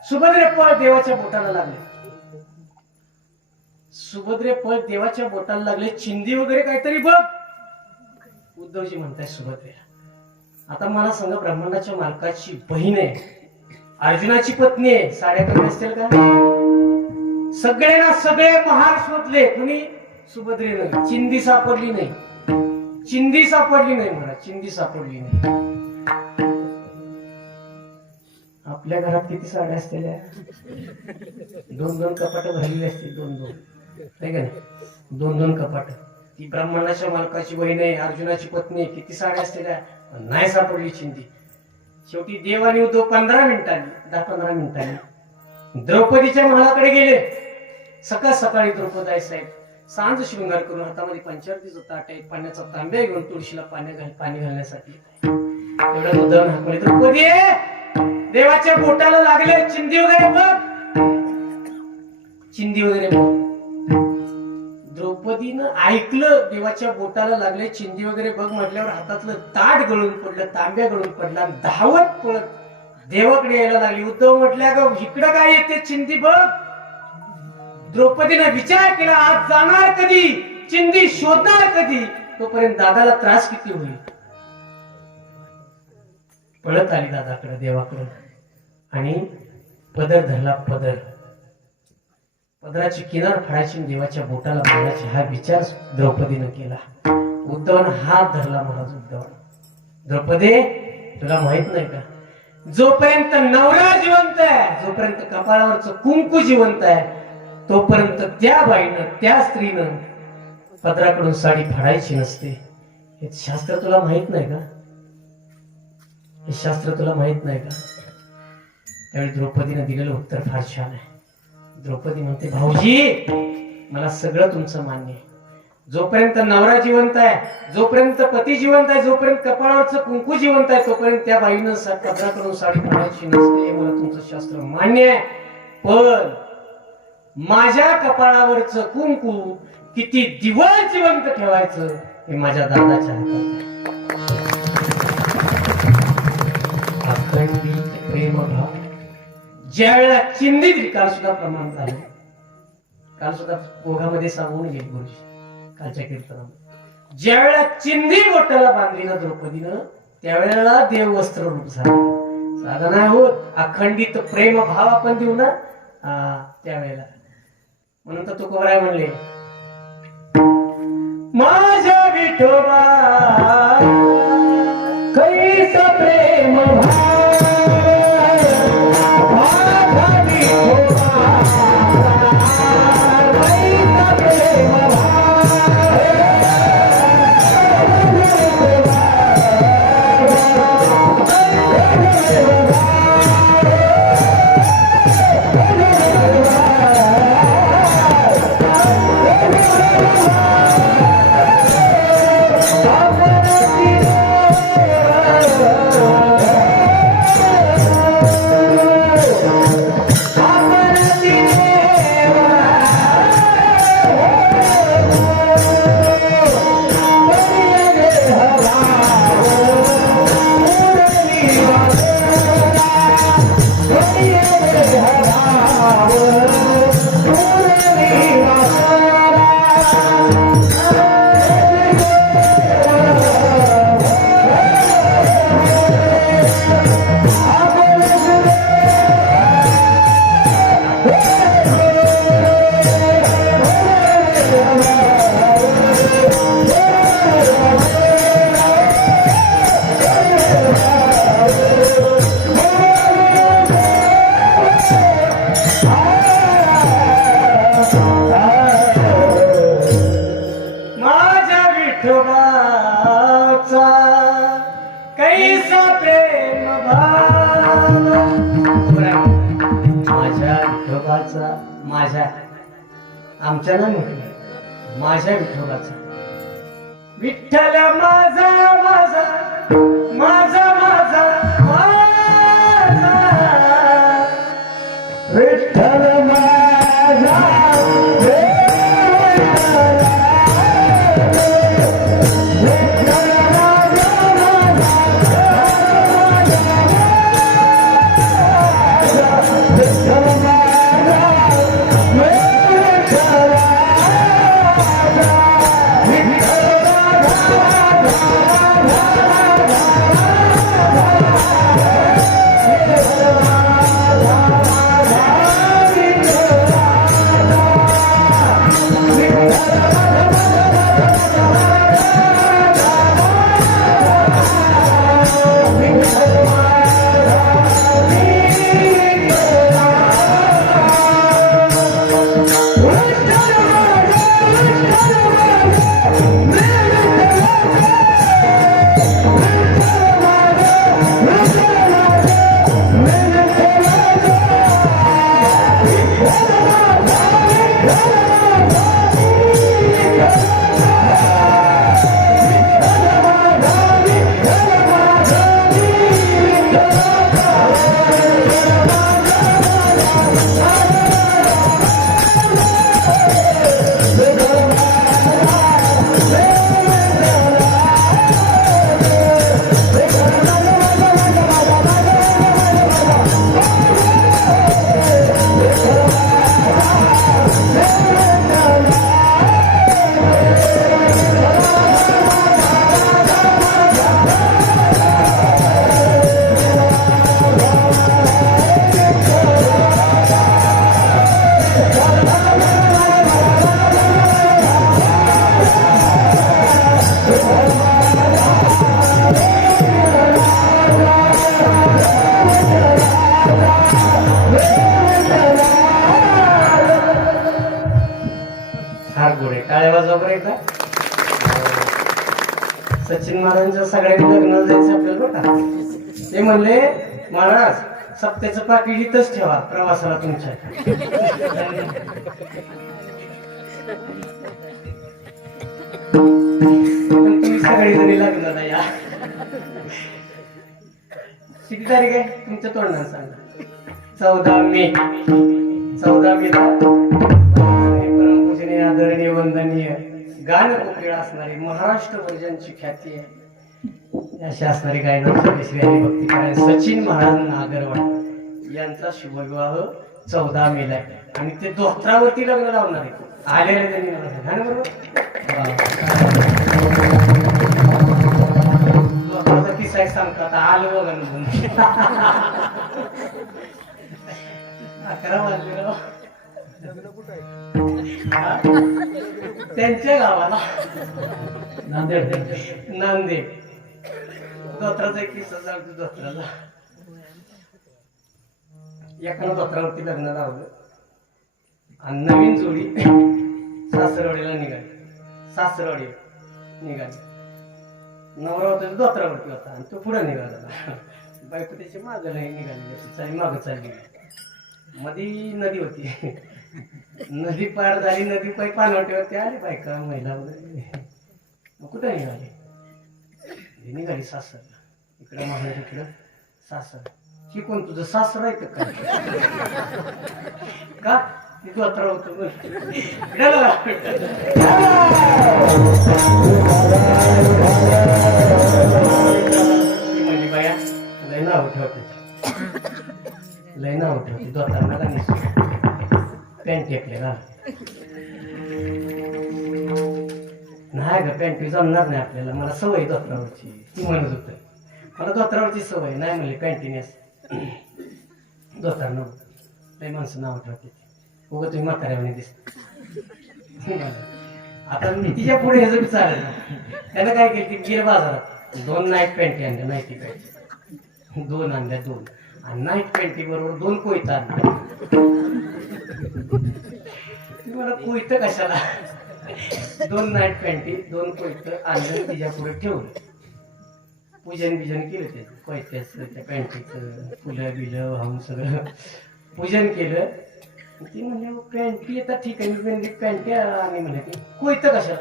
सुभद्रे पळ देवाच्या बोटाला लागले. सुभद्रे पळ देवाच्या बोटाला लागले. चिंदी वगैरे काहीतरी बघ. उद्धवजी म्हणताय सुभद्रेला, आता मला सांगा, ब्रह्मांडाच्या मालकाची बहीण आहे, अर्जुनाची पत्नी आहे, साड्या कमी असतील का? सगळे महार शोधले, कुणी? सुभद्रेनं. चिंदी सापडली नाही. चिंदी सापडली नाही म्हणा, चिंदी सापडली नाही. आपल्या घरात किती साड्या असलेल्या? 2-2 कपाट भरलेली असतील. 2-2 नाही का नाही? 2-2 कपाट. ती ब्राह्मणाच्या मालकाची बहीण आहे, अर्जुनाची पत्नी, किती साड्या असलेल्या, नाही सापडली चिंदी. शेवटी देव आणि उद्धव 15 मिनिटांनी 10-15 मिनिटांनी द्रौपदीच्या महालाकडे गेले. सकाळी द्रौपदी साहेब सांज शृंगार करून हातामध्ये पंचारतीचं ताट आहे, पाण्याचा तांब्या घेऊन तुळशीला पाणी घालण्यासाठी. एवढं उद्धव हाकले, द्रौपदी देवाच्या बोटाला लागले, चिंदी वगैरे बघ, चिंदी वगैरे बघ. द्रौपदीनं ऐकलं, देवाच्या बोटाला लागले, चिंदी वगैरे बघ म्हटल्यावर हातातलं ताट गळून पडलं, तांब्या गळून पडला, धावत पळत देवाकडे यायला लागली. उद्धव म्हटल्या, ग इकडं काय येते, चिंदी बघ. द्रौपदीने विचार केला, आज जाणार कधी, चिंदी शोधणार कधी, तोपर्यंत दादाला त्रास किती होईल. पळत आली दादाकडे, देवाकडे, आणि पदर धरला. पदराची किनार फाडायची, देवाच्या बोटाला बांधायची, हा विचार द्रौपदीनं केला. उद्धवानं हात धरला. महाराज उद्धवानं, द्रौपदी तुला माहित नाही का, जोपर्यंत नवरा जिवंत आहे, जोपर्यंत कपाळावरचं कुंकू जिवंत आहे, तोपर्यंत त्या बाईनं, त्या स्त्रीनं पदराकडून साडी फाडायची नसते. हे शास्त्र तुला माहित नाही का? हे शास्त्र तुला माहित नाही का? त्यावेळी द्रौपदीनं दिलेलं उत्तर फार छान आहे. द्रौपदी म्हणते, भाऊजी मला सगळं तुमचं मान्य आहे. जोपर्यंत नवरा जिवंत आहे, जोपर्यंत पती जिवंत आहे, जोपर्यंत कपाळावरचं कुंकू जिवंत आहे, तोपर्यंत त्या बाईनं पदराकडून साडी फाडायची नसते. हे मला तुमचं शास्त्र मान्य आहे. पण माझ्या कपाळावरचं कुंकू किती दिवस जिवंत ठेवायचं हे माझ्या दादाच्या हातात आहे. अखंडित प्रेमभाव ज्या वेळेला चिंधीत, काल सुद्धा प्रमाण झालं, काल सुद्धा ओघामध्ये सांगून गेली गुरुजी कालच्या कीर्तनामध्ये, ज्या वेळेला चिंधी बोटाला बांधली ना द्रौपदीनं, त्यावेळेला देव वस्त्र रूप झालं. साधा नाही होत, अखंडित प्रेम भाव आपण देऊ ना त्यावेळेला. म्हणून तर तुकोबराय म्हणले, माझ्या विठोबा कैसा प्रेम माझ्या आमच्या ना माझ्या विठोबाचा विठ्ठल माझा माझा माझा माझा माझा विठ्ठल माझा विठ्ठल सचिन महाराजांच्या सगळ्यांनी लग्नाला जायचं आपल्याला बघा. ते म्हणले महाराज सप्त्याचं पाकिट इथंच ठेवा प्रवासाला तुमच्या. तुम्ही सगळी जणी लग्नाला या. किती तारीख आहे तुमच्या तोंडाने सांगा. 14 मे. 14 मेला परमपूजनीय आदरणीय वंदनीय गान कोकिळा असणारी महाराष्ट्र वर्जनची ख्याती आहे अशी असणारी गायनाची श्री हरिभक्तीपरायण सचिन महाराज नागरवाड यांचा शुभविवाह 14 मेला आहे आणि ते धोत्रावरती लग्न लावणार आहे. आलेले त्यांनी मला सांगा बरोबर. धोत्राचा किस्सा एक सांगतात आलं बघा म्हणून 11 वाजले त्यांच्या गावाला नांदेड. धोत्राचा एक किस्सा सांगतो. धोत्राला एकानं धोत्रावरती लग्न लावलं आणि नवीन जोडी सासरवाडीला निघाली. नवरा होता धोत्रावरती होता आणि तो पुढे निघाला. बायको त्याची मागं निघाली मागं चालली. मधी नदी होती. नदी पार झाली. नदी पाय पाणवटे होते. अरे बायका महिला वगैरे मग कुठं निघाली सासरला. इकडं महाराज इकडं सासर. ही कोण तुझं सासर आहे का ती धोत्रा होतो म्हणजे बाया लय नाव ठेवते धोत्रांना पॅन्ट टेकले नाही ग पॅन्ट जमणार नाही आपल्याला. मला सवय धोत्रावरची. ती म्हणत होत मला धोत्रावरची सवय नाही म्हणली पॅन्टीनेस धोत्रा नव्हतं. लय माणसं नाव ठेवते उगा तुम्ही म्हाताऱ्याने दिसत. आता मी तिच्या पुढे ह्याचं चालेल ना. त्यानं काय केलं ती गिर बाजारात 2 नाईट पॅन्टी आणल्या. नाईटी पॅन्ट 2 आणल्या 2 आणि नाईट पॅन्टी बरोबर 2 कोयता आणल्या. मला कोयत कशाला. 2 नाईट पॅन्टी 2 कोयत आणलं तिच्या पुढे ठेवलं. पूजन बिजन केलं त्याचं कोयत्याचं त्या पॅन्टीचं फुलं बिलं वाहून सगळं पूजन केलं. ती म्हणजे पॅन्टी येतात ठीक आहे. मी पॅन्टी आणि म्हणे ती कोयत कशाला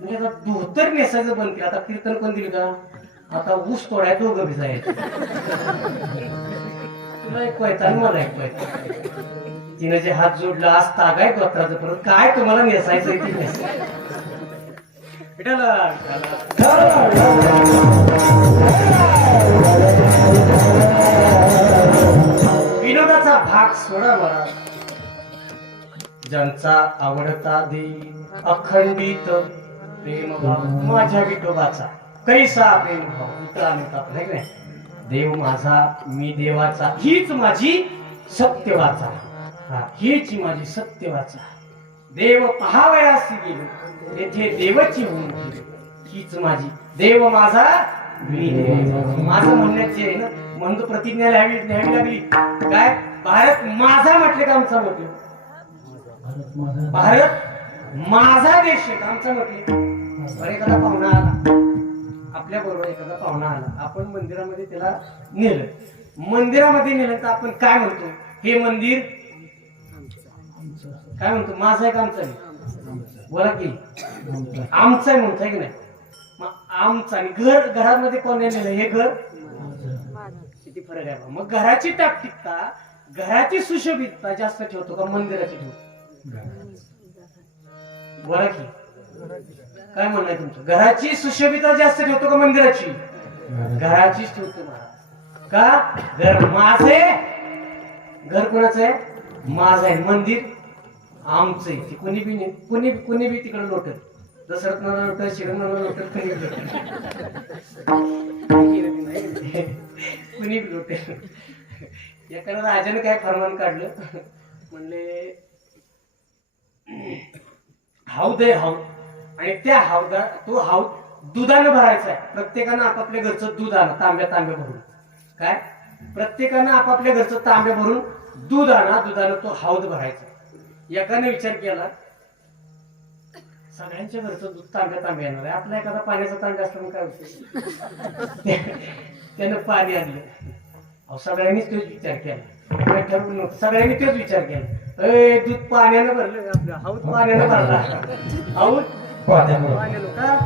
म्हणजे आता धोतर नेसायचं बंद केलं. आता कीर्तन कोण दिलं का आता ऊस तोडाय दोघं बी जायचं. तुला एक कोयता आणि मला एक कोयता. तिने जे हात जोडला आज तागाय धोत्राचं परत काय तुम्हाला नेसायचं ती नेसायचं. विनोदाचा भाग सोडा मला. ज्यांचा आवडता देव अखंडित प्रेमभाव माझ्या विठोबाचा कैसा प्रेमभाव इतरांनी नाही. देव माझा मी देवाचा हीच माझी सत्यवाचा. हीच माझी सत्यवाचा. देव पहावयासी गेलो तेथे देवाची होऊन गेली. हीच माझी देव माझा मी देवाचा. माझं म्हणण्याचे आहे ना म्हणतो प्रतिज्ञा न्यावी लागली काय भारत माझा म्हटले का आमचा म्हटलं. भारत माझा देश आहे आमचा म्हटले. एखादा पाहुणा आला आपल्या बरोबर एखादा पाहुणा आला आपण मंदिरामध्ये त्याला नेलं. मंदिरामध्ये नेलं तर आपण काय म्हणतो हे मंदिर काय म्हणतो? माझा आहे का आमचा आहे? बोला की आमचा आहे म्हणताय की नाही? मग आमचा आणि घर, घरामध्ये कोण नेलेलं हे घर किती फरक आहे. मग घराची टापटिकता, घराची सुशोभितता जास्त ठेवतो का मंदिराची ठेवतो? बोला की काय म्हणणं आहे तुमचं? घराची सुशोभितता जास्त ठेवतो का मंदिराची? घराचीच ठेवतो महाराज. का? घर माझं आहे. घर कोणाचं आहे? माझं आहे. मंदिर आमचं आहे. ते कोणी बी कोणी बी तिकडे लोटत, दसरथनाला लोटत, शिरणाला लोटत, कोणी बी लोटत. एखाद्या राजाने काय फरमान काढलं, म्हणले हौद आहे हौद, आणि त्या हौदा तो हौद दुधानं भरायचा आहे. प्रत्येकानं आपापल्या घरचं दूध आणा, तांब्या भरून. काय? प्रत्येकानं आपापल्या घरचं तांब्या भरून दूध आणा, दुधानं तो हौद भरायचा. एकाने विचार केला, सगळ्यांच्या घरचं दूध तांब्या येणार आहे, आपला एखादा पाण्याचा तांब्या असला काय विषय. त्यानं पाणी आणलं. अहो सगळ्यांनीच तोच विचार केला, ठरवून नव्हतं, सगळ्यांनी तोच विचार केला. दूध पाण्यानं भरलं, आपलं हौद पाण्यानं भरला, हौद पाण्यानं का?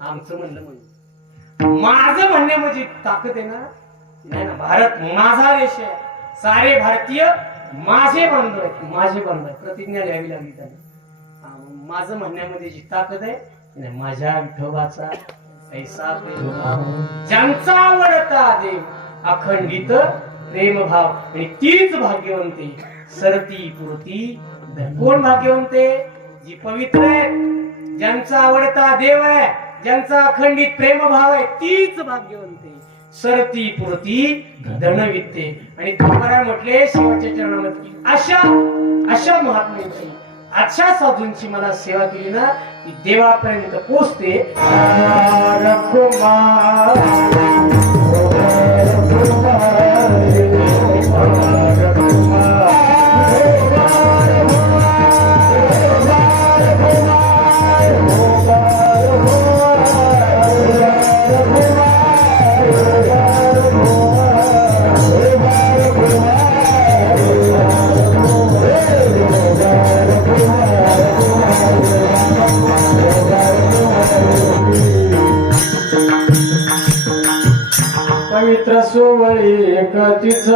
आमचं म्हणलं माझं म्हणणे म्हणजे ताकद आहे ना? नाही ना. भारत माझा देश आहे, सारे भारतीय माझे बंधू आहेत, माझे बंधू आहेत. प्रतिज्ञा घ्यावी लागली त्यांना. माझं म्हणण्यामध्ये जी ताकद आहे, माझ्या विठोबाचा ऐसा प्रेमभाव, ज्यांचा आवडता देव अखंडित प्रेमभाव, आणि तीच भाग्यवंते सरती पुरती. कोण भाग्यवंते? जी पवित्र आहे, ज्यांचा आवडता देव आहे, ज्यांचा अखंडित प्रेमभाव आहे, तीच भाग्यवंते सरती पुरती धनविते. आणि तुकाराम म्हटले शिवाच्या चरणामध्ये, अशा महात्म्यांची, अशा साधूंची मला सेवा केली ना, ती देवापर्यंत पोचते. पवित्र सोवळी एकतीच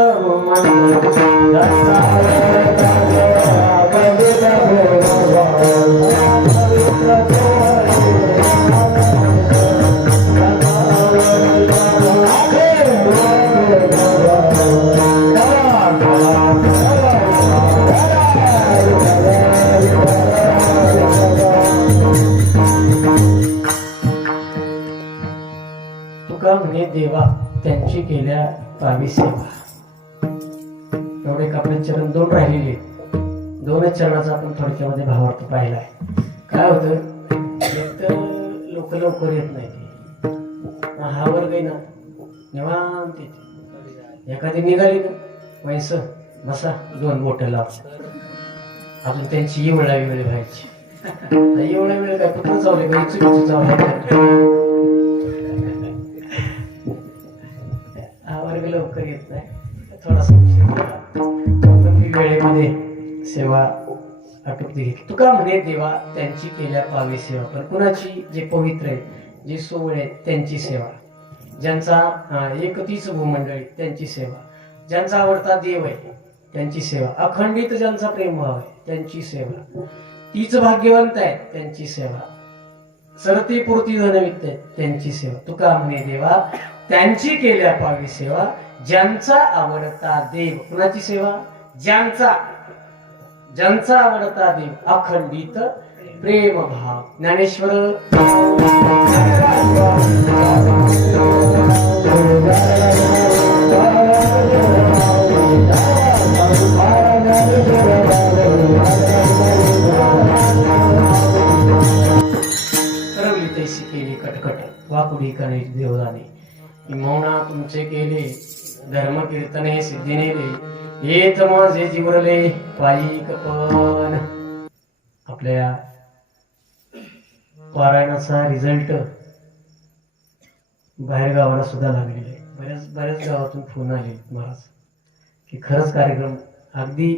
तुका म्हणे देवा त्यांची केल्या पावी सेवा. एवढे आपले चरण दोन राहिलेले, दोनच चरणाचा आपण थोडक्यामध्ये भावार्थ पाहिलाय. काय होतं, एक तर लोक लवकर येत नाही, हा वर्ग आहे ना निवांत येते. एखादी निघाली ना, वैस बसा, दोन बोटं लाव, अजून त्यांची एवढा वेळ व्हायची. एवढा वेळ काय कुठं चावले का, चुकीचं चावलं. लवकर येत नाही, थोडासा वेळेमध्ये सेवा आटोपती घेतली. तुका म्हणे देवा त्यांची केल्या पावी सेवा. पण कुणाची? जे पवित्र आहेत, जे सोवळे आहेत, त्यांची सेवा. ज्यांचा एकतीच भूमंडळी, त्यांची सेवा. ज्यांचा आवडता देव आहे, त्यांची सेवा. अखंडित ज्यांचा प्रेमभाव आहे, त्यांची सेवा. तीच भाग्यवंत आहे, त्यांची सेवा. सरती पुरती धनवित आहे, त्यांची सेवा. तुका म्हणे देवा त्यांची केल्या पावी सेवा. ज्यांचा आवडता देव, कुणाची सेवा? ज्यांचा आवडता देव अखंडित प्रेमभाव. ज्ञानेश्वर करवली तैसी केली कटकट, वाकुडी कणे देवदाने. मौना तुमचे केले धर्म कीर्तने सिद्धी नेले, येत माझे जीवरले पायी कपन. आपल्या पारायणाचा रिझल्ट बाहेर गावाला सुद्धा लागलेले. बऱ्याच गावातून फोन आले महाराज की खरंच कार्यक्रम अगदी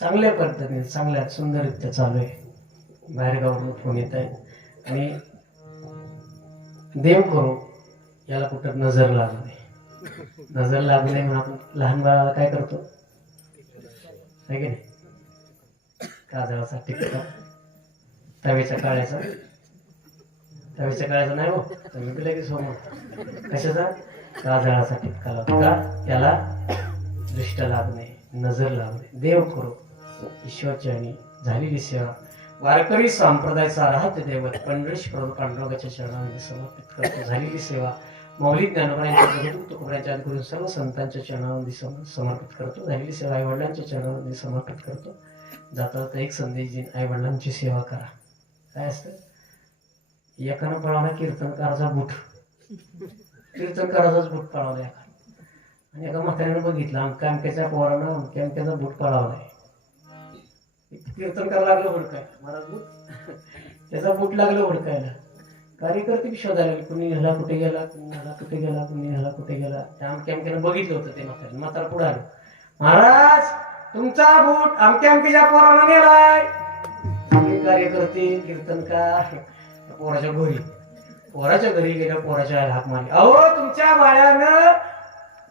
चांगल्या पद्धतीने चांगल्या सुंदररित्या चालू आहे. बाहेरगावावरून फोन येत आहे आणि देव करो याला कुठं नजर लागू नये. नजर लागू नये म्हणून आपण लहान बाळाला काय करतो आहे की नाही? काजळाचा टिक्का तव्याच्या काळ्याचा नाही हो, तुम्ही बी लगेच हो म्हणता. कशाचा? काजळाचा टिक्का लावतो का? त्याला दृष्ट लागू नये, नजर लागू नये. देव करो ईश्वरचरणी झालेली सेवा वारकरी संप्रदायाचा राहत दैवत पंढरीश्वर पांडुरंगाच्या चरणामध्ये समर्पित करतो. झालेली सेवा मौली ज्ञानोबा तुकोबरायांच्या आदी करून सर्व संतांच्या चरणामध्ये समर्पित करतो. झालेली सेवा आई वडिलांच्या चरणामध्ये समर्पित करतो. जाता जाता एक संदेश देईन, आई वडिलांची सेवा करा. काय असतं? एकानं पळावला कीर्तनकाराचा बूट, कीर्तनकाराचाच बूट पळावला एका, आणि एका म्हाताऱ्यानं बघितलं अमक्या अमक्याच्या पोरानं अमक्या अमक्याचा बूट पळावलाय. कीर्तन करायला लागलं हुडकाय, महाराज बूट त्याचा बूट लागलं हुडकायला. कार्यकर्ते शोधायला लागले, कुणी ह्याला कुठे गेला, कुणी ह्याला कुठे गेला, कुणी ह्याला कुठे गेला. त्या अमक्या अमक्यानं बघितलं होतं ते म्हाताऱ्यानं. म्हातारा पुढे आलो, महाराज तुमचा बूट अमक्या अमक्याच्या पोरानं नेलाय. कार्यकर्ते कीर्तनकार पोराच्या घरी गेल्या, पोराच्या हाक मारली, अहो तुमच्या बाळ्यानं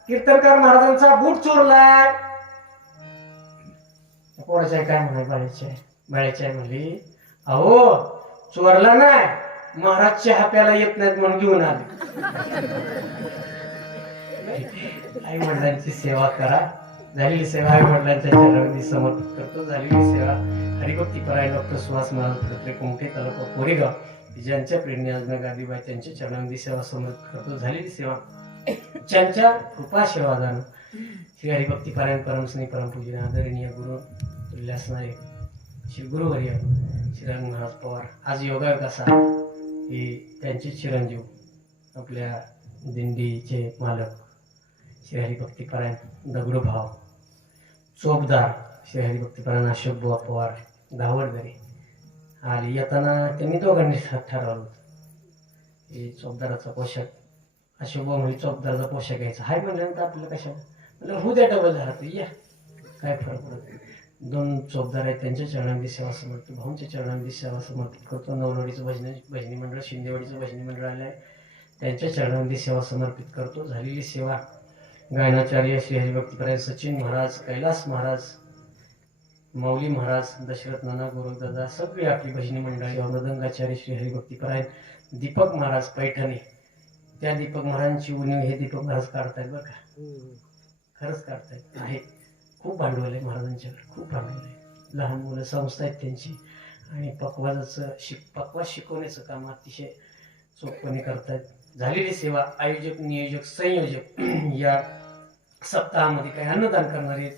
कीर्तनकार महाराजांचा बूट चोरलाय. पोराच्या काय म्हणाय, बाळ्याच्या म्हणली, अहो चोरला नाही, महाराज चहा प्यायला येत नाहीत म्हणून घेऊन आले. आई वडिलांची सेवा करा. झालेली सेवा आई वडिलांच्या चरणामध्ये समर्पित करतो. झालेली सेवा हरिभक्ती परायण डॉक्टर सुहास महाराज कुमठे तालुका कोरेगाव ज्यांच्या प्रेरणे आज्ञा गादीबाई त्यांच्या चरणामध्ये सेवा समर्पित करतो. झालेली सेवा ज्यांच्या कृपा सेवादान श्री हरिभक्ती पारायण परमस्नेही परमपूजन आदरणीय गुरु तुल्य असणारे श्री गुरुवर्य श्रीरंग महाराज पवार आज योगायोग असा की त्यांचे चिरंजीव आपल्या दिंडीचे मालक श्री हरिभक्ती पारायण दगडूभाव चोपदार श्री हरिभक्ती पारायण अशोक बुवा पवार धावडदरे आली. येताना त्यांनी दोघांनी ठरवलं की चोपदाराचा पोशाख, अशोक बुवा म्हणजे चोपदाराचा पोशाख घ्यायचा. हाय म्हणल्यानंतर आपल्याला कशा म्हणजे होऊ द्या डबल झाला या काय फरक पडत. दोन चोपदार आहेत, त्यांच्या चरणांमध्ये सेवा समर्पित, भाऊंच्या चरणांमध्ये सेवा समर्पित करतो. नवलोडीचं भजनी मंडळ, शिंदेवाडीचं भजनी मंडळ आलं आहे, त्यांच्या चरणांमध्ये सेवा समर्पित करतो. झालेली सेवा गायनाचार्य श्री हरिभक्तीपरायण सचिन महाराज, कैलास महाराज, मौली महाराज, दशरथ नाना, गुरुदादा सगळी आपली भजनी मंडळी, मृदंगाचार्य श्री हरिभक्तीपरायण दीपक महाराज पैठणे, त्या दीपक महाराजांची उणीव हे दीपक महाराज काढतायत बरं का, खरंच काढतायत. आहे खूप भांडवल आहे महाराजांच्याकडे, खूप भांडवल आहे. लहान मुलं संस्था आहेत त्यांची आणि पक्वाजाचं पक्वा शिकवण्याचं काम अतिशय चोखपणे करतायत. झालेली सेवा आयोजक, नियोजक, संयोजक या सप्ताहामध्ये काही अन्नदान करणारे,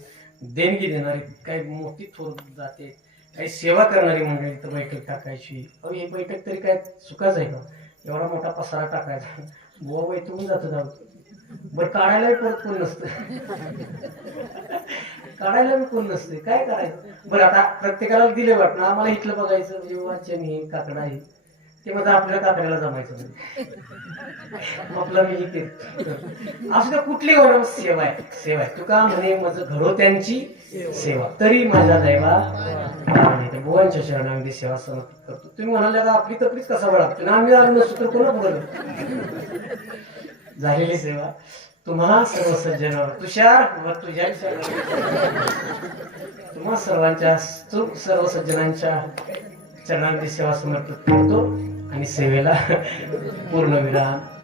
देणगी देणारे, काही मोठी थोर जाते, काही सेवा करणारी मंडळी तर बैठक टाकायची. अहो ही बैठक तरी काय चुकाच आहे का? एवढा मोठा पसारा टाकायचा, बुवा बैठकून जातो जाऊ. बरं काढायलाही परत कोण नसतं, काढायला बी कोण नसते, काय करायचं? बरं आता प्रत्येकाला दिले वाटणं, आम्हाला इथलं बघायचं म्हणजे वाचन हे काकडा आहे ते माझं आपल्या काकड्याला जमायचं नाही. आपला मी इथे असं का कुठली वर सेवा आहे, सेवा आहे. तुका म्हणे माझं घरो त्यांची सेवा तरी माझा दैवा नाही. बुवांच्या चरणामध्ये सेवा समर्पित करतो. तुम्ही म्हणाले का आपली तपलीच कसा बळा ना, आम्ही आलो नसतो तर कोणा बोललो. झालेली सेवा तुम्हा सर्व सज्जनावर तुषार व तुझ्या तुम्हा सर्वांच्या सर्व सज्जनांच्या चरणांची सेवा समर्पित करतो आणि सेवेला पूर्ण विराम